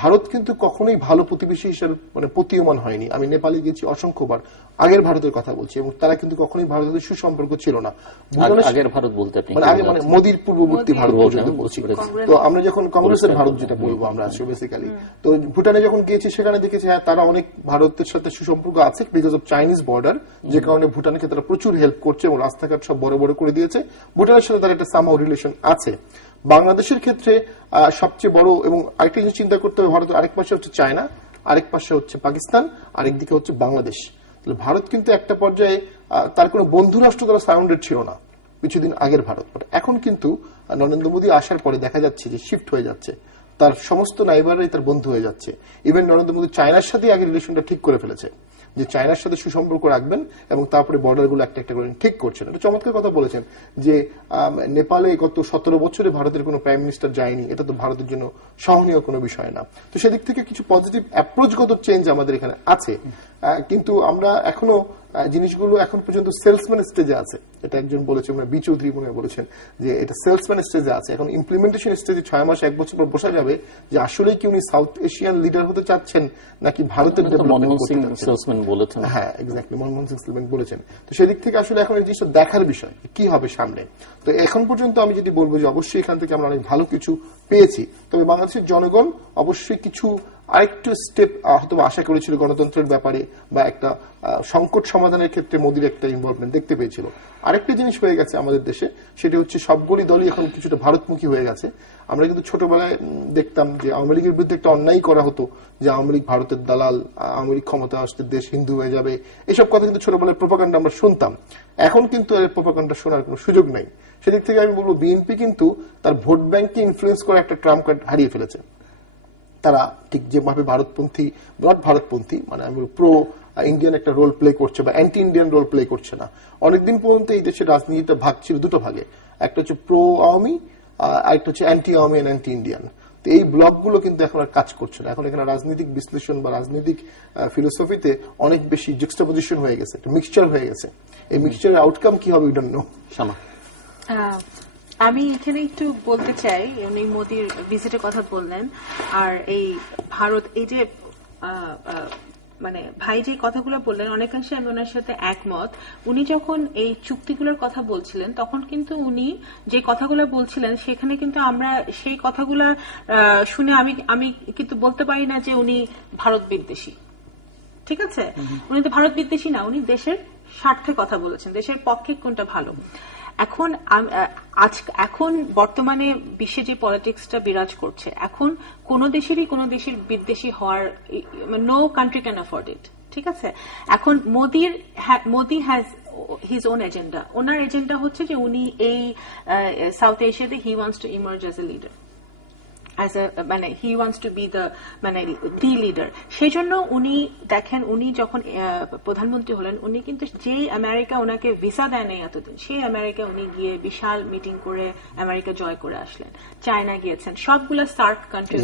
ভারত কিন্তু কখনোই ভালো প্রতিবেশী হিসেবে প্রতীয়মান হয়নি। আমি নেপালে গেছি অসংখ্যবার, আগের ভারতের কথা বলছি, এবং তারা কিন্তু কখনোই ভারতের সুসম্পর্ক ছিল না। আগের ভারত বলতে আগে মোদির পূর্ববর্তী ভারত পর্যন্ত বলছি। তো আমরা যখন কংগ্রেসের ভারত যেটা বলবো আমরা আসলে বেসিক্যালি, তো ভুটানে যখন গিয়েছি সেখানে দেখেছি হ্যাঁ তারা অনেক ভারতের সাথে সুসম্পর্ক আছে বিকজ অফ চাইনিজ বর্ডার, যে কারণে ভুটানকে তারা প্রচুর হেল্প করছে এবং রাস্তাঘাট সব বড় বড় করে দিয়েছে। ভুটানের সাথে তার একটা সামহাও রিলেশন আছে। বাংলাদেশের ক্ষেত্রে সবচেয়ে বড় এবং আরেকটা জিনিস চিন্তা করতে হবে, ভারতের আরেক পাশে হচ্ছে চায়না, আরেক পাশে হচ্ছে পাকিস্তান, আরেকদিকে হচ্ছে বাংলাদেশ। তাহলে ভারত কিন্তু একটা পর্যায়ে তার কোনো বন্ধু রাষ্ট্র তারা সারাউন্ডেড ছিল না কিছুদিন আগের ভারত। এখন কিন্তু নরেন্দ্র মোদী আসার পরে দেখা যাচ্ছে যে শিফট হয়ে যাচ্ছে, তার সমস্ত নাইবাররাই তার বন্ধু হয়ে যাচ্ছে। ইভেন নরেন্দ্র মোদী চায়নার সাথে আগে রিলেশনটা ঠিক করে ফেলেছে যে চায়নার সাথে সুসম্পর্ক রাখবেন এবং তারপরে বর্ডারগুলো একটা একটা করে ঠিক করছেন। এটা চমৎকার কথা বলেছেন যে নেপালে গত 17 বছরে ভারতের কোনো প্রাইম মিনিস্টার যায়নি, এটা তো ভারতের জন্য সহনীয় কোনো বিষয় না। তো সেদিক থেকে কিছু পজিটিভ অ্যাপ্রোচগত চেঞ্জ আমাদের এখানে আছে, কিন্তু আমরা এখনো জিনিসগুলো এখন পর্যন্ত সেলসম্যান স্টেজে আছে। এটা একজন বলেছেন, বি চৌধুরী মনে বলেছেন যে এটা সেলসম্যান স্টেজে আছে। এখন ইমপ্লিমেন্টেশন স্টেজে 6 মাস 1 বছর পর বোঝা যাবে যে আসলেই কি উনি সাউথ এশিয়ান লিডার হতে চাচ্ছেন নাকি ভারতের ডেভেলপমেন্ট করতে চাচ্ছেন। হ্যাঁ, এক্স্যাক্টলি, মনমোহন সিং সেলসম্যান বলেছেন। তো সেদিক থেকে আসলে এখন এই জিনিসটা দেখার বিষয় কি হবে সামনে। তো এখন পর্যন্ত আমি যদি বলবো যে অবশ্যই এখান থেকে আমরা অনেক ভালো কিছু পেয়েছি, তবে বাংলাদেশের জনগণ অবশ্যই কিছু আরেকটু স্টেপ হয়তো আশা করেছিল গণতন্ত্রের ব্যাপারে বা একটা সংকট সমাধানের ক্ষেত্রে মোদির একটা ইনভলভমেন্ট দেখতে পেয়েছিল। আরেকটা জিনিস হয়ে গেছে আমাদের দেশে, সেটা হচ্ছে সবগুলি দলই এখন কিছুটা ভারতমুখী হয়ে গেছে। আমরা কিন্তু ছোটবেলায় দেখতাম যে আওয়ামী লীগের বিরুদ্ধে একটা অন্যায় করা হতো যে আওয়ামী লীগ ভারতের দালাল, আওয়ামী লীগ ক্ষমতা আসতে দেশ হিন্দু হয়ে যাবে, এসব কথা কিন্তু ছোটবেলায় প্রোপাগান্ডা আমরা শুনতাম। এখন কিন্তু এর প্রোপাগান্ডা শোনার কোনো সুযোগ নাই। সেদিক থেকে আমি বলবো বিএনপি কিন্তু তার ভোট ব্যাংককে ইনফ্লুয়েন্স করে একটা ট্রাম্প কার্ড হারিয়ে ফেলেছে। তারা ঠিক যেভাবে ভারতপন্থী, নট ভারতপন্থী, মানে আমি প্রো ইন্ডিয়ান একটা রোল প্লে করছে বা অ্যান্টি ইন্ডিয়ান রোল প্লে করছে না। অনেকদিন পর্যন্ত এই দেশের রাজনীতিটা ভাগ ছিল দুটো ভাগে, একটা হচ্ছে প্রো আওয়ামী আর একটা হচ্ছে anti Awami and anti Indian. তো এই ব্লকগুলো কিন্তু এখন আর কাজ করছে না। এখন এখানে রাজনৈতিক বিশ্লেষণ বা রাজনৈতিক ফিলোসফিতে অনেক বেশি জুক্সটাপোজিশন হয়ে গেছে, একটা মিক্সচার হয়ে গেছে। এই মিক্সচারের আউটকাম কি হবে উই ডোন্ট নো। আমি এখানে একটু বলতে চাই, উনি মোদির ভিজিটের কথা বললেন, আর এই ভারত এই যে মানে ভাই যে কথাগুলো বললেন অনেকাংশে আমি ওনার সাথে একমত। উনি যখন এই চুক্তিগুলোর কথা বলছিলেন তখন কিন্তু উনি যে কথাগুলো বলছিলেন সেখানে কিন্তু আমরা সেই কথাগুলো শুনে আমি কিন্তু বলতে পারি না যে উনি ভারত বিদ্বেষী। ঠিক আছে, উনি তো ভারত বিদ্বেষী না, উনি দেশের স্বার্থে কথা বলেছেন, দেশের পক্ষে কোনটা ভালো। এখন বর্তমানে বিশ্বে যে পলিটিক্সটা বিরাজ করছে, এখন কোন দেশের বিদ্বেষী হওয়ার, no country can afford it. ঠিক আছে, এখন Modi has his own agenda. ওনার এজেন্ডা হচ্ছে যে উনি এই সাউথ এশিয়াতে he wants to emerge as a leader, মানে he wants to be the the leader. সেই জন্য উনি দেখেন, উনি যখন প্রধানমন্ত্রী হলেন উনি কিন্তু যেই আমেরিকা ওনাকে ভিসা দেয় নাই এতদিন, সেই আমেরিকা উনি গিয়ে বিশাল মিটিং করে আমেরিকা জয় করে আসলেন। চায়না গিয়েছেন, সবগুলো সার্ক কান্ট্রি,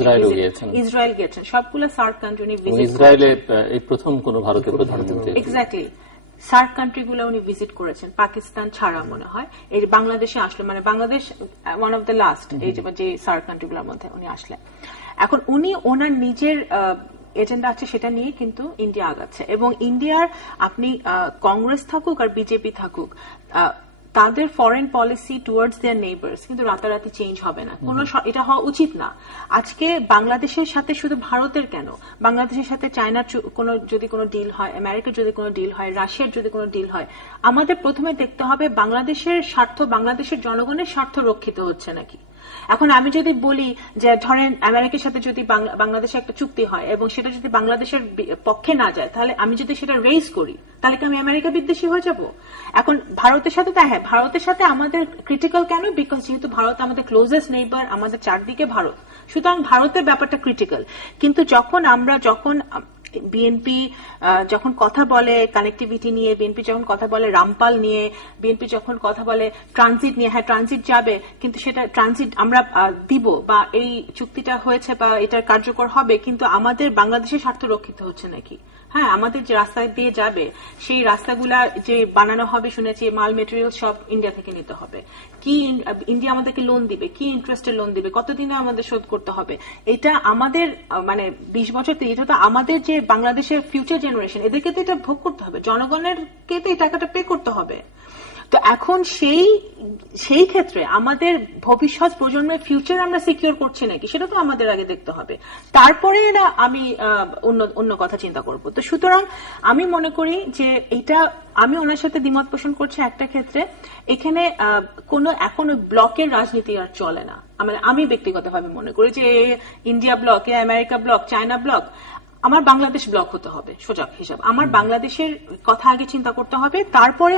ইসরায়েল গিয়েছেন, সবগুলো সার্ক কান্ট্রি উনি ভিজিট করেছেন। ইসরায়েলে এই প্রথম কোন ভারতীয় প্রধানমন্ত্রী। এক্স্যাক্টলি, সার্ক কান্ট্রিগুলো উনি ভিজিট করেছেন, পাকিস্তান ছাড়া মনে হয়। এই বাংলাদেশে আসলে, মানে Bangladesh one of the last এই যে সার্ক কান্ট্রিগুলোর মধ্যে উনি আসলেন। এখন উনি ওনার নিজের এজেন্ডা আছে সেটা নিয়ে কিন্তু ইন্ডিয়া আগাচ্ছে, এবং ইন্ডিয়ার আপনি কংগ্রেস থাকুক আর বিজেপি থাকুক, তাদের ফরেন পলিসি টুয়ার্ডস দেয়ার নেইবার্স কিন্তু রাতারাতি চেঞ্জ হবে না, এটা হওয়া উচিত না। আজকে বাংলাদেশের সাথে শুধু ভারতের কেন, বাংলাদেশের সাথে চায়নার যদি কোনো ডিল হয়, আমেরিকার যদি কোনো ডিল হয়, রাশিয়ার যদি কোনো ডিল হয়, আমাদের প্রথমে দেখতে হবে বাংলাদেশের স্বার্থ, বাংলাদেশের জনগণের স্বার্থ রক্ষিত হচ্ছে নাকি। এখন আমি যদি বলি যে ধরেন আমেরিকার সাথে যদি বাংলাদেশে একটা চুক্তি হয় এবং সেটা যদি বাংলাদেশের পক্ষে না যায়, তাহলে আমি যদি সেটা রেইজ করি তাহলে কি আমি আমেরিকা বিদ্বেষী হয়ে যাব? এখন ভারতের সাথে, হ্যাঁ ভারতের সাথে আমাদের ক্রিটিক্যাল কেন, বিকজ যেহেতু ভারত আমাদের ক্লোজেস্ট নেইবার, আমাদের চারদিকে ভারত, সুতরাং ভারতের ব্যাপারটা ক্রিটিক্যাল। কিন্তু যখন বিএনপি যখন কথা বলে কানেক্টিভিটি নিয়ে, বিএনপি যখন কথা বলে রামপাল নিয়ে, বিএনপি যখন কথা বলে ট্রানজিট নিয়ে, হ্যাঁ ট্রানজিট যাবে কিন্তু সেটা ট্রানজিট আমরা দিব বা এই চুক্তিটা হয়েছে বা এটার কার্যকর হবে, কিন্তু আমাদের বাংলাদেশের স্বার্থ রক্ষিত হচ্ছে নাকি? হ্যাঁ, আমাদের যে রাস্তা দিয়ে যাবে সেই রাস্তাগুলা যে বানানো হবে, শুনেছি মাল মেটেরিয়াল সব ইন্ডিয়া থেকে নিতে হবে। কি ইন্ডিয়া আমাদেরকে লোন দিবে, কি ইন্টারেস্টের লোন দিবে, কতদিনে আমাদের শোধ করতে হবে, এটা আমাদের মানে 20 বছর, এটা তো আমাদের যে বাংলাদেশের ফিউচার জেনারেশন, এদেরকে তো এটা ভোগ করতে হবে, জনগণের কে তো এই টাকাটা পে করতে হবে। তো এখন সেই ক্ষেত্রে আমাদের ভবিষ্যৎ প্রজন্মের ফিউচার আমরা সিকিউর করছি নাকি সেটা তো আমাদের আগে দেখতে হবে, তারপরে না আমি অন্য কথা চিন্তা করব। তো সুতরাং আমি মনে করি যে এটা, আমি ওনার সাথে দ্বিমত পোষণ করছি একটা ক্ষেত্রে, এখানে এখন ব্লকের রাজনীতি আর চলে না। আমি ব্যক্তিগতভাবে মনে করি যে India block, America block, China block, আমার বাংলাদেশ ব্লক হতে হবে, সোজা হিসাব। আমার বাংলাদেশের কথা আগে চিন্তা করতে হবে, তারপরে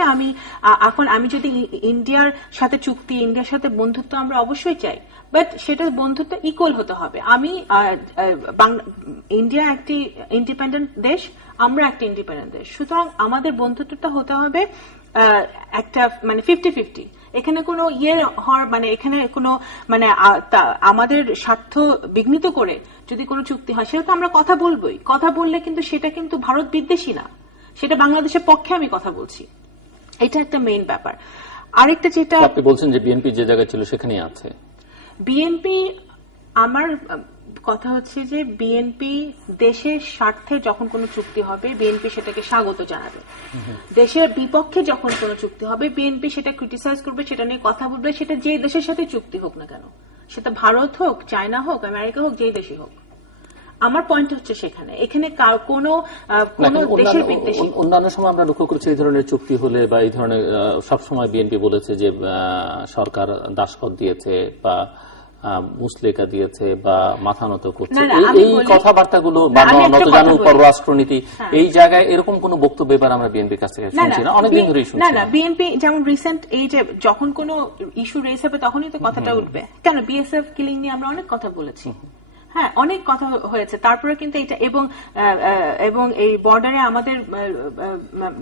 এখন আমি যদি ইন্ডিয়ার সাথে চুক্তি, ইন্ডিয়ার সাথে বন্ধুত্ব আমরা অবশ্যই চাই, বাট সেটা বন্ধুত্ব ইকুয়াল হতে হবে। ইন্ডিয়া একটি ইন্ডিপেন্ডেন্ট দেশ, আমরা একটা ইন্ডিপেন্ডেন্ট দেশ, সুতরাং আমাদের বন্ধুত্বটা হতে হবে একটা 50-50। এখানে কোনো এখানে কোনো আমাদের স্বার্থ বিঘ্নিত করে যদি কোনো চুক্তি হয়, সেটা তো আমরা কথা বলবোই। কথা বললে কিন্তু সেটা কিন্তু ভারত বিদ্বেষী না, সেটা বাংলাদেশের পক্ষে আমি কথা বলছি, এটা একটা মেইন ব্যাপার। আরেকটা যেটা আপনি বলছেন যে বিএনপি যে জায়গায় ছিল সেখানেই আছে। বিএনপি, আমার কথা হচ্ছে যে বিএনপি দেশের স্বার্থে যখন কোনো চুক্তি হবে বিএনপি সেটাকে স্বাগত জানাবে। দেশের বিপক্ষে যখন কোনো চুক্তি হবে বিএনপি সেটা ক্রিটিসাইজ করবে, সেটা নিয়ে কথা বলবে, সেটা যে দেশের সাথে চুক্তি হোক না কেন, সেটা ভারত হোক, চায়না হোক, আমেরিকা হোক, যেই দেশই হোক। আমার পয়েন্ট হচ্ছে এখানে কোনো দেশের বিদ্বেষী। অন্যান্য সময় আমরা লক্ষ্য করেছি এই ধরনের চুক্তি হলে বা এই ধরনের সবসময় বিএনপি বলেছে যে সরকার দাসখত দিয়েছে বা মুসলেকা দিয়েছে বা মাথা নত করছে, এই কথাবার্তাগুলো বা নতজানু পররাষ্ট্রনীতি, এই জায়গায় এরকম কোন বক্তব্য এবার আমরা বিএনপির কাছ থেকে শুনছি না, অনেকদিন ধরেই শুনছি না। বিএনপি যেমন রিসেন্ট এই যে যখন কোনো ইস্যু রেজ হবে তখনই তো কথাটা উঠবে। কেন বিএসএফ কিলিং নিয়ে আমরা অনেক কথা বলেছি, হ্যাঁ অনেক কথা হয়েছে, তারপরে কিন্তু এটা এবং এই বর্ডারে আমাদের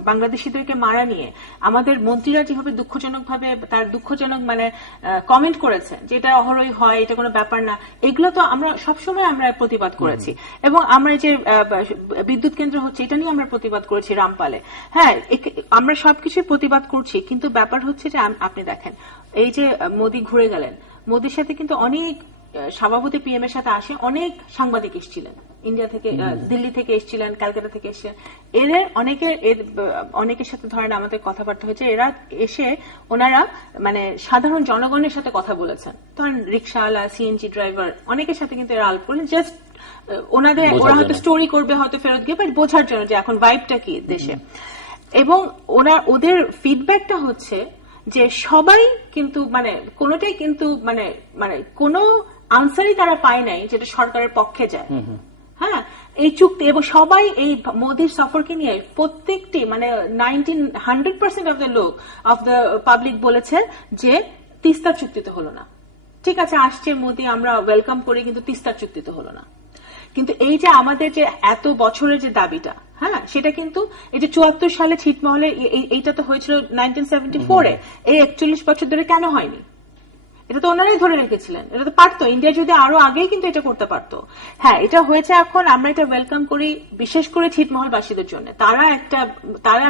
বাংলাদেশিদেরকে মারা নিয়ে আমাদের মন্ত্রীরা যেভাবে দুঃখজনক কমেন্ট করেছেন যে এটা অহরই হয়, এটা কোনো ব্যাপার না, এগুলো তো আমরা সবসময় আমরা প্রতিবাদ করেছি। এবং আমরা যে বিদ্যুৎ কেন্দ্র হচ্ছে এটা নিয়ে আমরা প্রতিবাদ করেছি রামপালে, হ্যাঁ আমরা সবকিছু প্রতিবাদ করছি। কিন্তু ব্যাপার হচ্ছে যে আপনি দেখেন এই যে মোদি ঘুরে গেলেন, মোদির সাথে কিন্তু অনেক সভাপতি পিএম এর সাথে আসে অনেক সাংবাদিক এসেছিলেন, ইন্ডিয়া থেকে, দিল্লি থেকে এসেছিলেন, ক্যালকাটা থেকে এসেছিলেন। এদের অনেকের সাথে ধরেন আমাদের কথাবার্তা হয়েছে, এরা এসে ওনারা সাধারণ জনগণের সাথে কথা বলেছেন, ধরেন রিক্সাওয়ালা, সিএনজি ড্রাইভার, অনেকের সাথে কিন্তু এরা আলাপ করলেন, জাস্ট ওরা হয়তো স্টোরি করবে, হয়তো ফেরত গিয়ে, বাট বোঝার জন্য যে এখন ভাইবটা কি দেশে। এবং ওদের ফিডব্যাকটা হচ্ছে যে সবাই কিন্তু কোনোটাই কিন্তু কোনো আনসারই তারা পায় নাই যেটা সরকারের পক্ষে যায়। হ্যাঁ, এই চুক্তি এবং সবাই এই মোদির সফরকে নিয়ে প্রত্যেকটি 100% অফ দ্য লোক অফ দ্য পাবলিক বলেছে যে তিস্তার চুক্তিতে হলো না। ঠিক আছে, আসছে মোদি, আমরা ওয়েলকাম করি, কিন্তু তিস্তার চুক্তিতে হলো না। কিন্তু এই যে আমাদের যে এত বছরের যে দাবিটা, হ্যাঁ সেটা কিন্তু এই যে 74 সালে ছিটমহলে এইটা তো হয়েছিল 1974-এ, এই 41 বছর ধরে কেন হয়নি? এটা তো ওনারাই ধরে রেখেছিলেন, এটা তো পারতো, ইন্ডিয়া যদি আরো আগেই কিন্তু এটা করতে পারতো। হ্যাঁ, এটা হয়েছে, এখন আমরা এটা ওয়েলকাম করি, বিশেষ করে ছিটমহলবাসীদের জন্য, তারা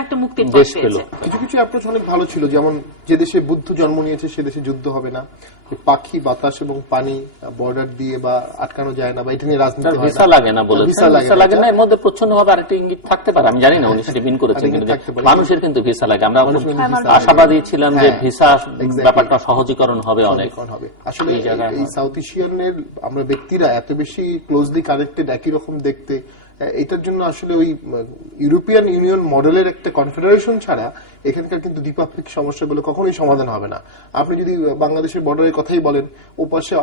একটা মুক্তির পথ পেয়েছে। কিছু কিছু অ্যাপ্রোচ অনেক ভালো ছিল, যেমন যে দেশে বুদ্ধ জন্ম নিয়েছে সে দেশে যুদ্ধ হবে না, পাখি, বাতাস এবং পানি বর্ডার দিয়ে বা আটকানো যায় না, বা এটা নিয়ে রাজনীতি হয় না, ভিসা লাগে না বলে, ভিসা লাগে না। এর মধ্যে প্রচ্ছন্নভাবে আরেকটা ইঙ্গিত থাকতে পারে, আমি জানি না উনি সেটা মিন করেছেন, কিন্তু মানুষের কিন্তু ভিসা লাগে। আমরা আশাবাদী ছিলাম যে ভিসা ব্যাপারটা সহজীকরণ হবে অনেক। আসলে এই সাউথ এশিয়ানের আমরা ব্যক্তিরা এত বেশি ক্লোজলি কানেক্টেড, একই রকম দেখতে, এটার জন্য আসলে ওই ইউরোপিয়ান ইউনিয়ন মডেলের একটা কনফেডারেশন ছাড়া এখানকার কিন্তু দ্বিপাক্ষিক সমস্যাগুলো কখনোই সমাধান হবে না। আপনি যদি বাংলাদেশের বর্ডারের কথাই বলেন, ও পাশে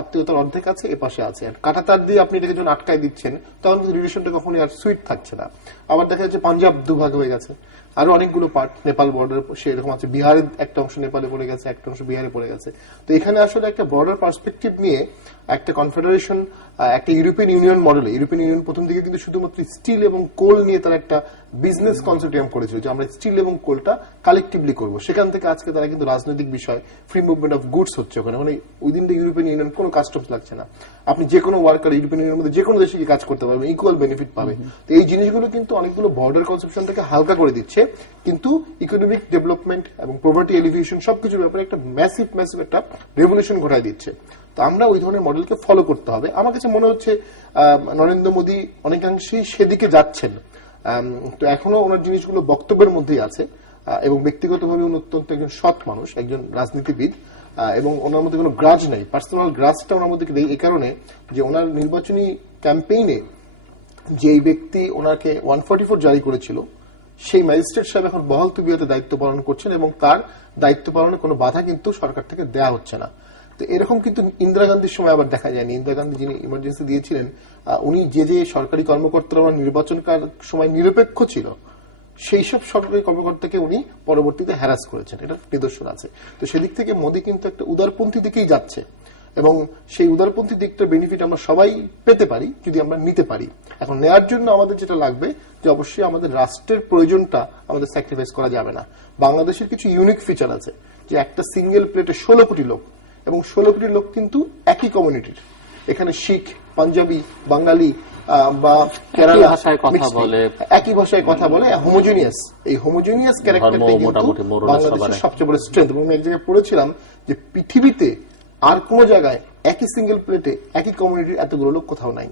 আত্মীয়তার অর্ধেক আছে, এ পাশে আছে, আর কাঁটাতার দিয়ে আপনি এটাকে যখন আটকায় দিচ্ছেন তখন কিন্তু রিলেশনটা কখনোই আর সুইট থাকছে না। আবার দেখা যাচ্ছে পাঞ্জাব দুভাগ হয়ে গেছে, আরো অনেকগুলো পার্ট, নেপাল বর্ডার সেরকম আছে, বিহারের একটা অংশ নেপালে পড়ে গেছে, একটা অংশ বিহারে পড়ে গেছে। তো এখানে আসলে একটা বর্ডার পার্সপেক্টিভ নিয়ে একটা কনফেডারেশন, একটা ইউরোপিয়ান ইউনিয়ন মডেলে, ইউরোপিয়ান ইউনিয়ন প্রথম দিকে কিন্তু শুধুমাত্র স্টিল এবং কোল নিয়ে তারা একটা বিজনেস কনসোর্টিয়াম করেছিল যে আমরা স্টিল এবং কোলটা কালেকটিভলি করবো। সেখান থেকে আজকে তারা কিন্তু রাজনৈতিক বিষয়, ফ্রি মুভমেন্ট অফ গুডস হচ্ছে ওখানে, মানে উইদিন দ্য ইউরোপিয়ান ইউনিয়ন কোনো কাস্টমস লাগছে না, আপনি যে কোনো ওয়ার্কার ইউরোপিয়ান ইউনিয়নের মধ্যে যে কোনো দেশে কাজ করতে পারবে, ইকুয়াল বেনিফিট পাবে। তো এই জিনিসগুলো কিন্তু অনেকগুলো বর্ডার কনসেপশনটাকে হালকা করে দিচ্ছে, কিন্তু ইকোনমিক ডেভেলপমেন্ট এবং পভার্টি এলিভিয়েশন সবকিছুর ব্যাপারে একটা ম্যাসিভ একটা রেভলিউশন ঘটায় দিচ্ছে। তো আমরা ওই ধরনের মডেলকে ফলো করতে হবে। আমার কাছে মনে হচ্ছে নরেন্দ্র মোদী অনেকাংশেই সেদিকে যাচ্ছেন। তো এখনো ওনার জিনিসগুলো বক্তব্যের মধ্যেই আছে, এবং ব্যক্তিগতভাবে উনি অত্যন্ত একজন সৎ মানুষ, একজন রাজনীতিবিদ, এবং ওনার মধ্যে কোনো গ্রাজ নাই, পার্সোনাল গ্রাজটা ওনার মধ্যে নেই, এই কারণে যে ওনার নির্বাচনী ক্যাম্পেইনে যে ব্যক্তি ওনাকে 144 জারি করেছিল, সেই ম্যাজিস্ট্রেট সাহেব এখন বহাল তবিয়তে দায়িত্ব পালন করছেন, এবং তার দায়িত্ব পালনে কোনো বাধা কিন্তু সরকার থেকে দেয়া হচ্ছে না। তো এরকম কিন্তু ইন্দিরা গান্ধীর সময় আবার দেখা যায়নি। ইন্দিরা গান্ধী যিনি ইমার্জেন্সি দিয়েছিলেন, উনি যে সরকারি কর্মকর্তারা নির্বাচনকার সময় নিরপেক্ষ ছিল, সেই সব সরকারি কর্মকর্তাকে উনি পরবর্তীতে হ্যারাস করেছেন, এটা নিদর্শন আছে। তো সেদিক থেকে মোদী কিন্তু একটা উদারপন্থী দিকেই যাচ্ছে, এবং সেই উদারপন্থী দিকটা বেনিফিট আমরা সবাই পেতে পারি যদি আমরা নিতে পারি। এখন নেয়ার জন্য আমাদের যেটা লাগবে, যে অবশ্যই আমাদের রাষ্ট্রের প্রয়োজনটা আমাদের স্যাক্রিফাইস করা যাবে না। বাংলাদেশের কিছু ইউনিক ফিচার আছে, যে একটা সিঙ্গেল প্লেটে 16 কোটি লোক, এবং 16 কোটি লোক কিন্তু একই কমিউনিটির। এখানে শিখ, পাঞ্জাবি, বাঙালি বা কেরালা একই ভাষায় কথা বলে, হোমোজিনিয়াস। এই হোমোজিনিয়াস ক্যারেক্টারটাই কিন্তু বাংলাদেশের সবচেয়ে বড় স্ট্রেংথ। এবং আমি এক জায়গায় পড়েছিলাম যে পৃথিবীতে আর কোন জায়গায় একই সিঙ্গেল প্লেটে একই কমিউনিটির এতগুলো লোক কোথাও নাই।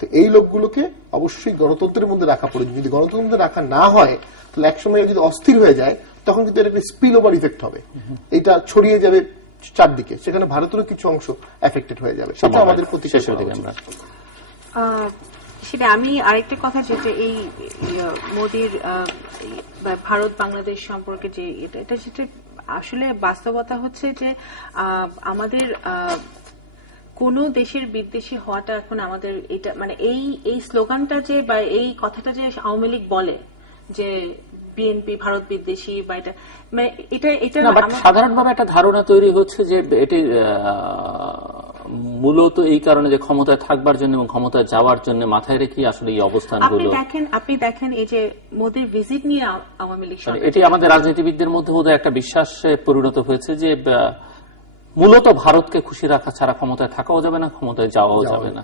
তো এই লোকগুলোকে অবশ্যই গণতন্ত্রের মধ্যে রাখা প্রয়োজন। যদি গণতন্ত্রের মধ্যে রাখা না হয়, তাহলে একসময় যদি অস্থির হয়ে যায়, তখন কিন্তু এটা একটা স্পিল ওভার ইফেক্ট হবে, এটা ছড়িয়ে যাবে চারদিকে, সেখানে ভারতেরও কিছু অংশ এফেক্টেড হয়ে যাবে। সেটা আমাদের প্রতিষ্ঠা। সেটা আমি আরেকটা কথা, যেটা এই মোদির ভারত বাংলাদেশ সম্পর্কে যে এটা যেটা আসলে বাস্তবতা হচ্ছে যে আমাদের কোন দেশের বিদ্বেষী হওয়াটা এখন আমাদের এটা মানে এই স্লোগানটা যে বা এই কথাটা যে আওয়ামী লীগ বলে যে বিএনপি ভারত বিদ্বেষী বা এটা মানে এটা সাধারণভাবে একটা ধারণা তৈরি হচ্ছে যে এটি মূলত এই কারণে যে ক্ষমতায় থাকবার জন্য এবং ক্ষমতায় যাওয়ার জন্য মাথায় রেখে আসলে এই অবস্থানগুলো। আপনি দেখেন এই যে মোদির ভিজিট নিয়ে আওয়ামী লীগ, এটি আমাদের রাজনীতিবিদদের মধ্যে বোধহয় একটা বিশ্বাসে পরিণত হয়েছে যে মূলত ভারতকে খুশি রাখা ছাড়া ক্ষমতায় থাকাও যাবে না, ক্ষমতায় যাওয়াও যাবে না।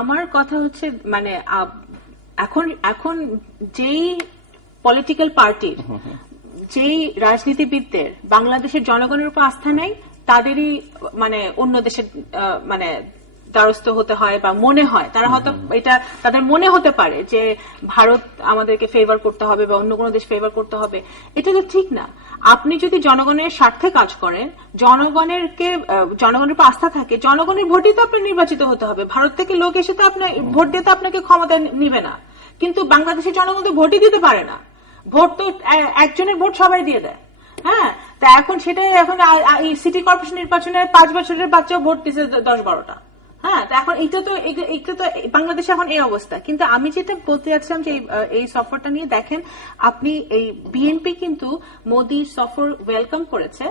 আমার কথা হচ্ছে মানে এখন যেই পলিটিক্যাল পার্টির, যেই রাজনীতিবিদদের বাংলাদেশের জনগণের উপর আস্থা নেই, তাদেরই মানে অন্য দেশের মানে দ্বারস্থ হতে হয় বা মনে হয়, তারা হয়তো এটা তাদের মনে হতে পারে যে ভারত আমাদেরকে ফেভার করতে হবে বা অন্য কোনো দেশ ফেভার করতে হবে। এটা তো ঠিক না। আপনি যদি জনগণের স্বার্থে কাজ করেন, জনগণের উপর আস্থা থাকে, জনগণের ভোটই তো আপনার নির্বাচিত হতে হবে। ভারত থেকে লোক এসে তো আপনার ভোট দিয়ে তো আপনাকে ক্ষমতা নিবে না। কিন্তু বাংলাদেশের জনগণ তো ভোটই দিতে পারে না। ভোট তো একজনের ভোট সবাই দিয়ে দেয়। হ্যাঁ, তা এখন সেটাই এখন সিটি কর্পোরেশন নির্বাচনে 5 বছরের বাচ্চা ভোট দিচ্ছে 10-12টা। হ্যাঁ, এখন এটা তো বাংলাদেশে এখন এই অবস্থা। কিন্তু আমি যেটা বলতে যাচ্ছিলাম যে এই সফরটা নিয়ে দেখেন আপনি, এই বিএনপি কিন্তু মোদি সফর ওয়েলকাম করেছে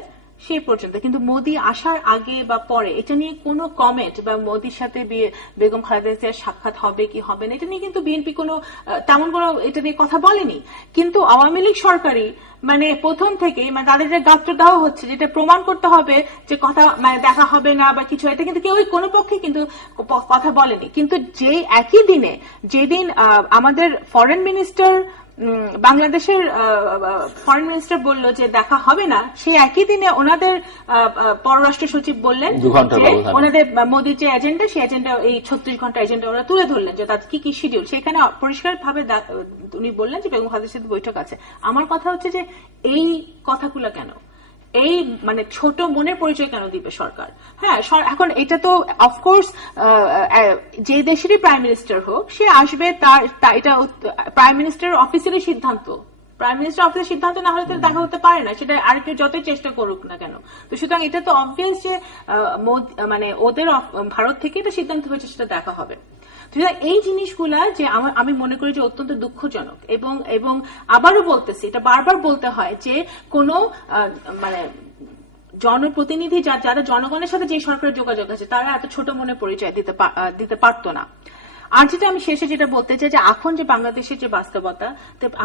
সেই পর্যন্ত, কিন্তু মোদি আসার আগে বা পরে এটা নিয়ে কোনো কমেন্ট বা মোদির সাথে বেগম খালেদা জিয়ার সাক্ষাৎ হবে কি হবে না এটা নিয়ে কিন্তু বিএনপি তেমন কোনো এটা নিয়ে কথা বলেনি। কিন্তু আওয়ামী লীগ সরকারই মানে প্রথম থেকে মানে তাদের যে গাত্র দেওয়া হচ্ছে, যেটা প্রমাণ করতে হবে যে কথা মানে দেখা হবে না বা কিছু, এটা কিন্তু কেউই কোনো পক্ষে কিন্তু কথা বলেনি। কিন্তু যে একই দিনে যেদিন আমাদের ফরেন মিনিস্টার বাংলাদেশের ফরেন মিনিস্টার বলল যে দেখা হবে না, সেই একই দিনে ওনাদের পররাষ্ট্র সচিব বললেন যে ওনাদের মোদির যে এজেন্ডা, সেই এজেন্ডা এই 36 ঘন্টা এজেন্ডা ওরা তুলে ধরলেন যে তাদের কি কি শিডিউল। সেখানে পরিষ্কারভাবে উনি বললেন যে বেগম খালেদার সাথে বৈঠক আছে। আমার কথা হচ্ছে যে এই কথাগুলো কেন, এই মানে ছোট মনের পরিচয় কেন দিবে সরকার? হ্যাঁ, এখন এটা তো অফকোর্স যে দেশেরই প্রাইম মিনিস্টার হোক সে আসবে, এটা প্রাইম মিনিস্টার অফিসেরই সিদ্ধান্ত। প্রাইম মিনিস্টার অফিসের সিদ্ধান্ত না হলে দেখা হতে পারে না, সেটা আর কেউ যতই চেষ্টা করুক না কেন। তো সুতরাং এটা তো অবভিয়াস যে মানে ওদের ভারত থেকে এটা সিদ্ধান্ত হয়েছে, সেটা দেখা হবে। এই জিনিসগুলা যে আমি মনে করি যে অত্যন্ত দুঃখজনক, এবং আবারও বলতেছি, এটা বারবার বলতে হয় যে কোন মানে জনপ্রতিনিধি যারা জনগণের সাথে যে সরকারের যোগাযোগ আছে তারা এত ছোট মনে পরিচয় দিতে পারতো না। আর যেটা আমি শেষে যেটা বলতে চাই যে এখন যে বাংলাদেশের যে বাস্তবতা,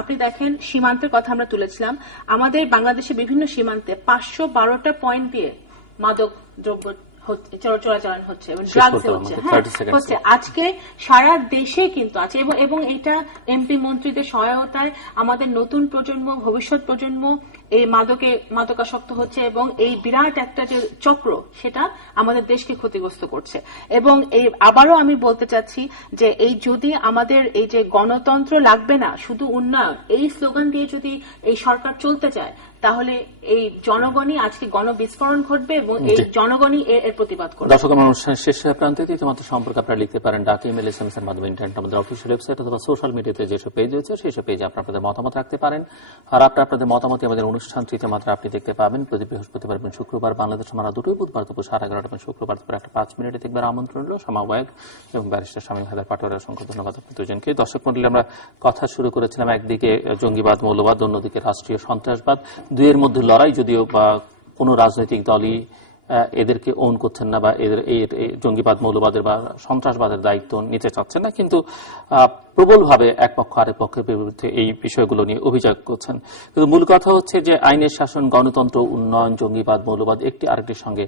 আপনি দেখেন সীমান্তের কথা আমরা তুলেছিলাম, আমাদের বাংলাদেশের বিভিন্ন সীমান্তে 512টা পয়েন্ট দিয়ে মাদক দ্রব্য চোরাচালান হচ্ছে এবং ড্রাগস হচ্ছে। আজকে সারা দেশে কিন্তু আছে, এবং এটা এমপি মন্ত্রীদের সহায়তায় আমাদের নতুন প্রজন্ম, ভবিষ্যৎ প্রজন্ম এই মাদকাসক্ত হচ্ছে, এবং এই বিরাট একটা যে চক্র সেটা আমাদের দেশকে ক্ষতিগ্রস্ত করছে। এবং আবারও আমি বলতে চাচ্ছি যে যদি আমাদের এই যে গণতন্ত্র লাগবে না, শুধু উন্নয়ন, এই স্লোগান দিয়ে যদি এই সরকার চলতে চায়, তাহলে এই জনগণই আজকে গণবিস্ফোরণ ঘটবে এবং এই জনগণই এর প্রতিবাদ করবে। দর্শক, আমার অনুষ্ঠানের শেষ প্রান্তে ইতিমধ্যে সম্পর্কে আপনারা লিখতে পারেন ডাক, ইমেল, SMS এর মাধ্যমে, ইন্টারনেট, আমাদের অফিসিয়াল ওয়েবসাইট অথবা সোশ্যাল মিডিয়াতে যেসব পেজ রয়েছে সেই সব পেজে আপনাদের মতামত রাখতে পারেন। আর আপনাদের মতামতে আমাদের অনুষ্ঠান তৃতীয় মাত্রা আপনি দেখতে পাবেন প্রতি বৃহস্পতিবার এবং শুক্রবার বাংলাদেশ সময় দুটোই, বুধবার দুপুর 11:30 এবং শুক্রবার দুপুর 1:05 দেখবার আমন্ত্রণ রইল। শামা ওয়াহেদ এবং ব্যারিস্টার শামীম হায়দার পাটোয়ারি, অসংখ্য ধন্যবাদ আপনাদের দুজনকে। দর্শক মণ্ডলী, আমরা কথা শুরু করেছিলাম একদিকে জঙ্গিবাদ, মৌলবাদ, অন্যদিকে রাষ্ট্রীয় সন্ত্রাসবাদ। দুইয়ের মধ্যে লড়াই, যদিও বা কোনো রাজনৈতিক দলই এদেরকে ওন করছেন না বা এদের জঙ্গিবাদ, মৌলবাদের বা সন্ত্রাসবাদের দায়িত্ব নিতে চাচ্ছেন না, কিন্তু প্রবলভাবে এক পক্ষ আরেক পক্ষের বিরুদ্ধে এই বিষয়গুলো নিয়ে অভিযোগ করছেন। কিন্তু মূল কথা হচ্ছে যে আইনের শাসন, গণতন্ত্র, উন্নয়ন, জঙ্গিবাদ, মৌলবাদ একটি আরেকটির সঙ্গে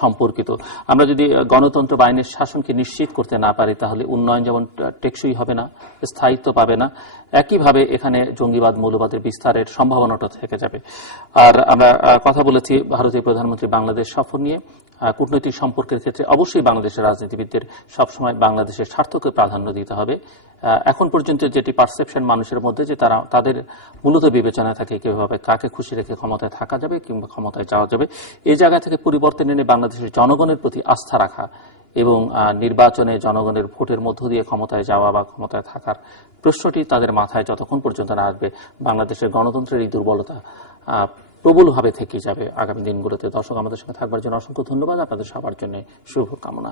সম্পর্কিত। আমরা যদি গণতন্ত্র বা আইনের শাসনকে নিশ্চিত করতে না পারি, তাহলে উন্নয়ন যেমন টেকসই হবে না, স্থায়িত্ব পাবে না, একইভাবে এখানে জঙ্গিবাদ, মৌলবাদের বিস্তারের সম্ভাবনাটা থেকে যাবে। আর আমরা কথা বলেছি ভারতীয় প্রধানমন্ত্রী বাংলাদেশ সফর নিয়ে। কূটনৈতিক সম্পর্কের ক্ষেত্রে অবশ্যই বাংলাদেশের রাজনীতিবিদদের সবসময় বাংলাদেশের স্বার্থকে প্রাধান্য দিতে হবে। এখন পর্যন্ত যেটি পারসেপশন মানুষের মধ্যে, যে তাদের মূলত বিবেচনা থাকে কিভাবে কাকে খুশি রেখে ক্ষমতায় থাকা যাবে কিংবা ক্ষমতায় যাওয়া যাবে, এই জায়গা থেকে পরিবর্তন এনে বাংলাদেশের জনগণের প্রতি আস্থা রাখা এবং নির্বাচনে জনগণের ভোটের মধ্য দিয়ে ক্ষমতায় যাওয়া বা ক্ষমতায় থাকার প্রশ্নটি তাদের মাথায় যতক্ষণ পর্যন্ত না আসবে, বাংলাদেশের গণতন্ত্রের এই দুর্বলতা প্রবলভাবে থেকে যাবে আগামী দিনগুলোতে। দর্শক, আমাদের সঙ্গে থাকবার জন্য অসংখ্য ধন্যবাদ। আপনাদের সবার জন্য শুভকামনা।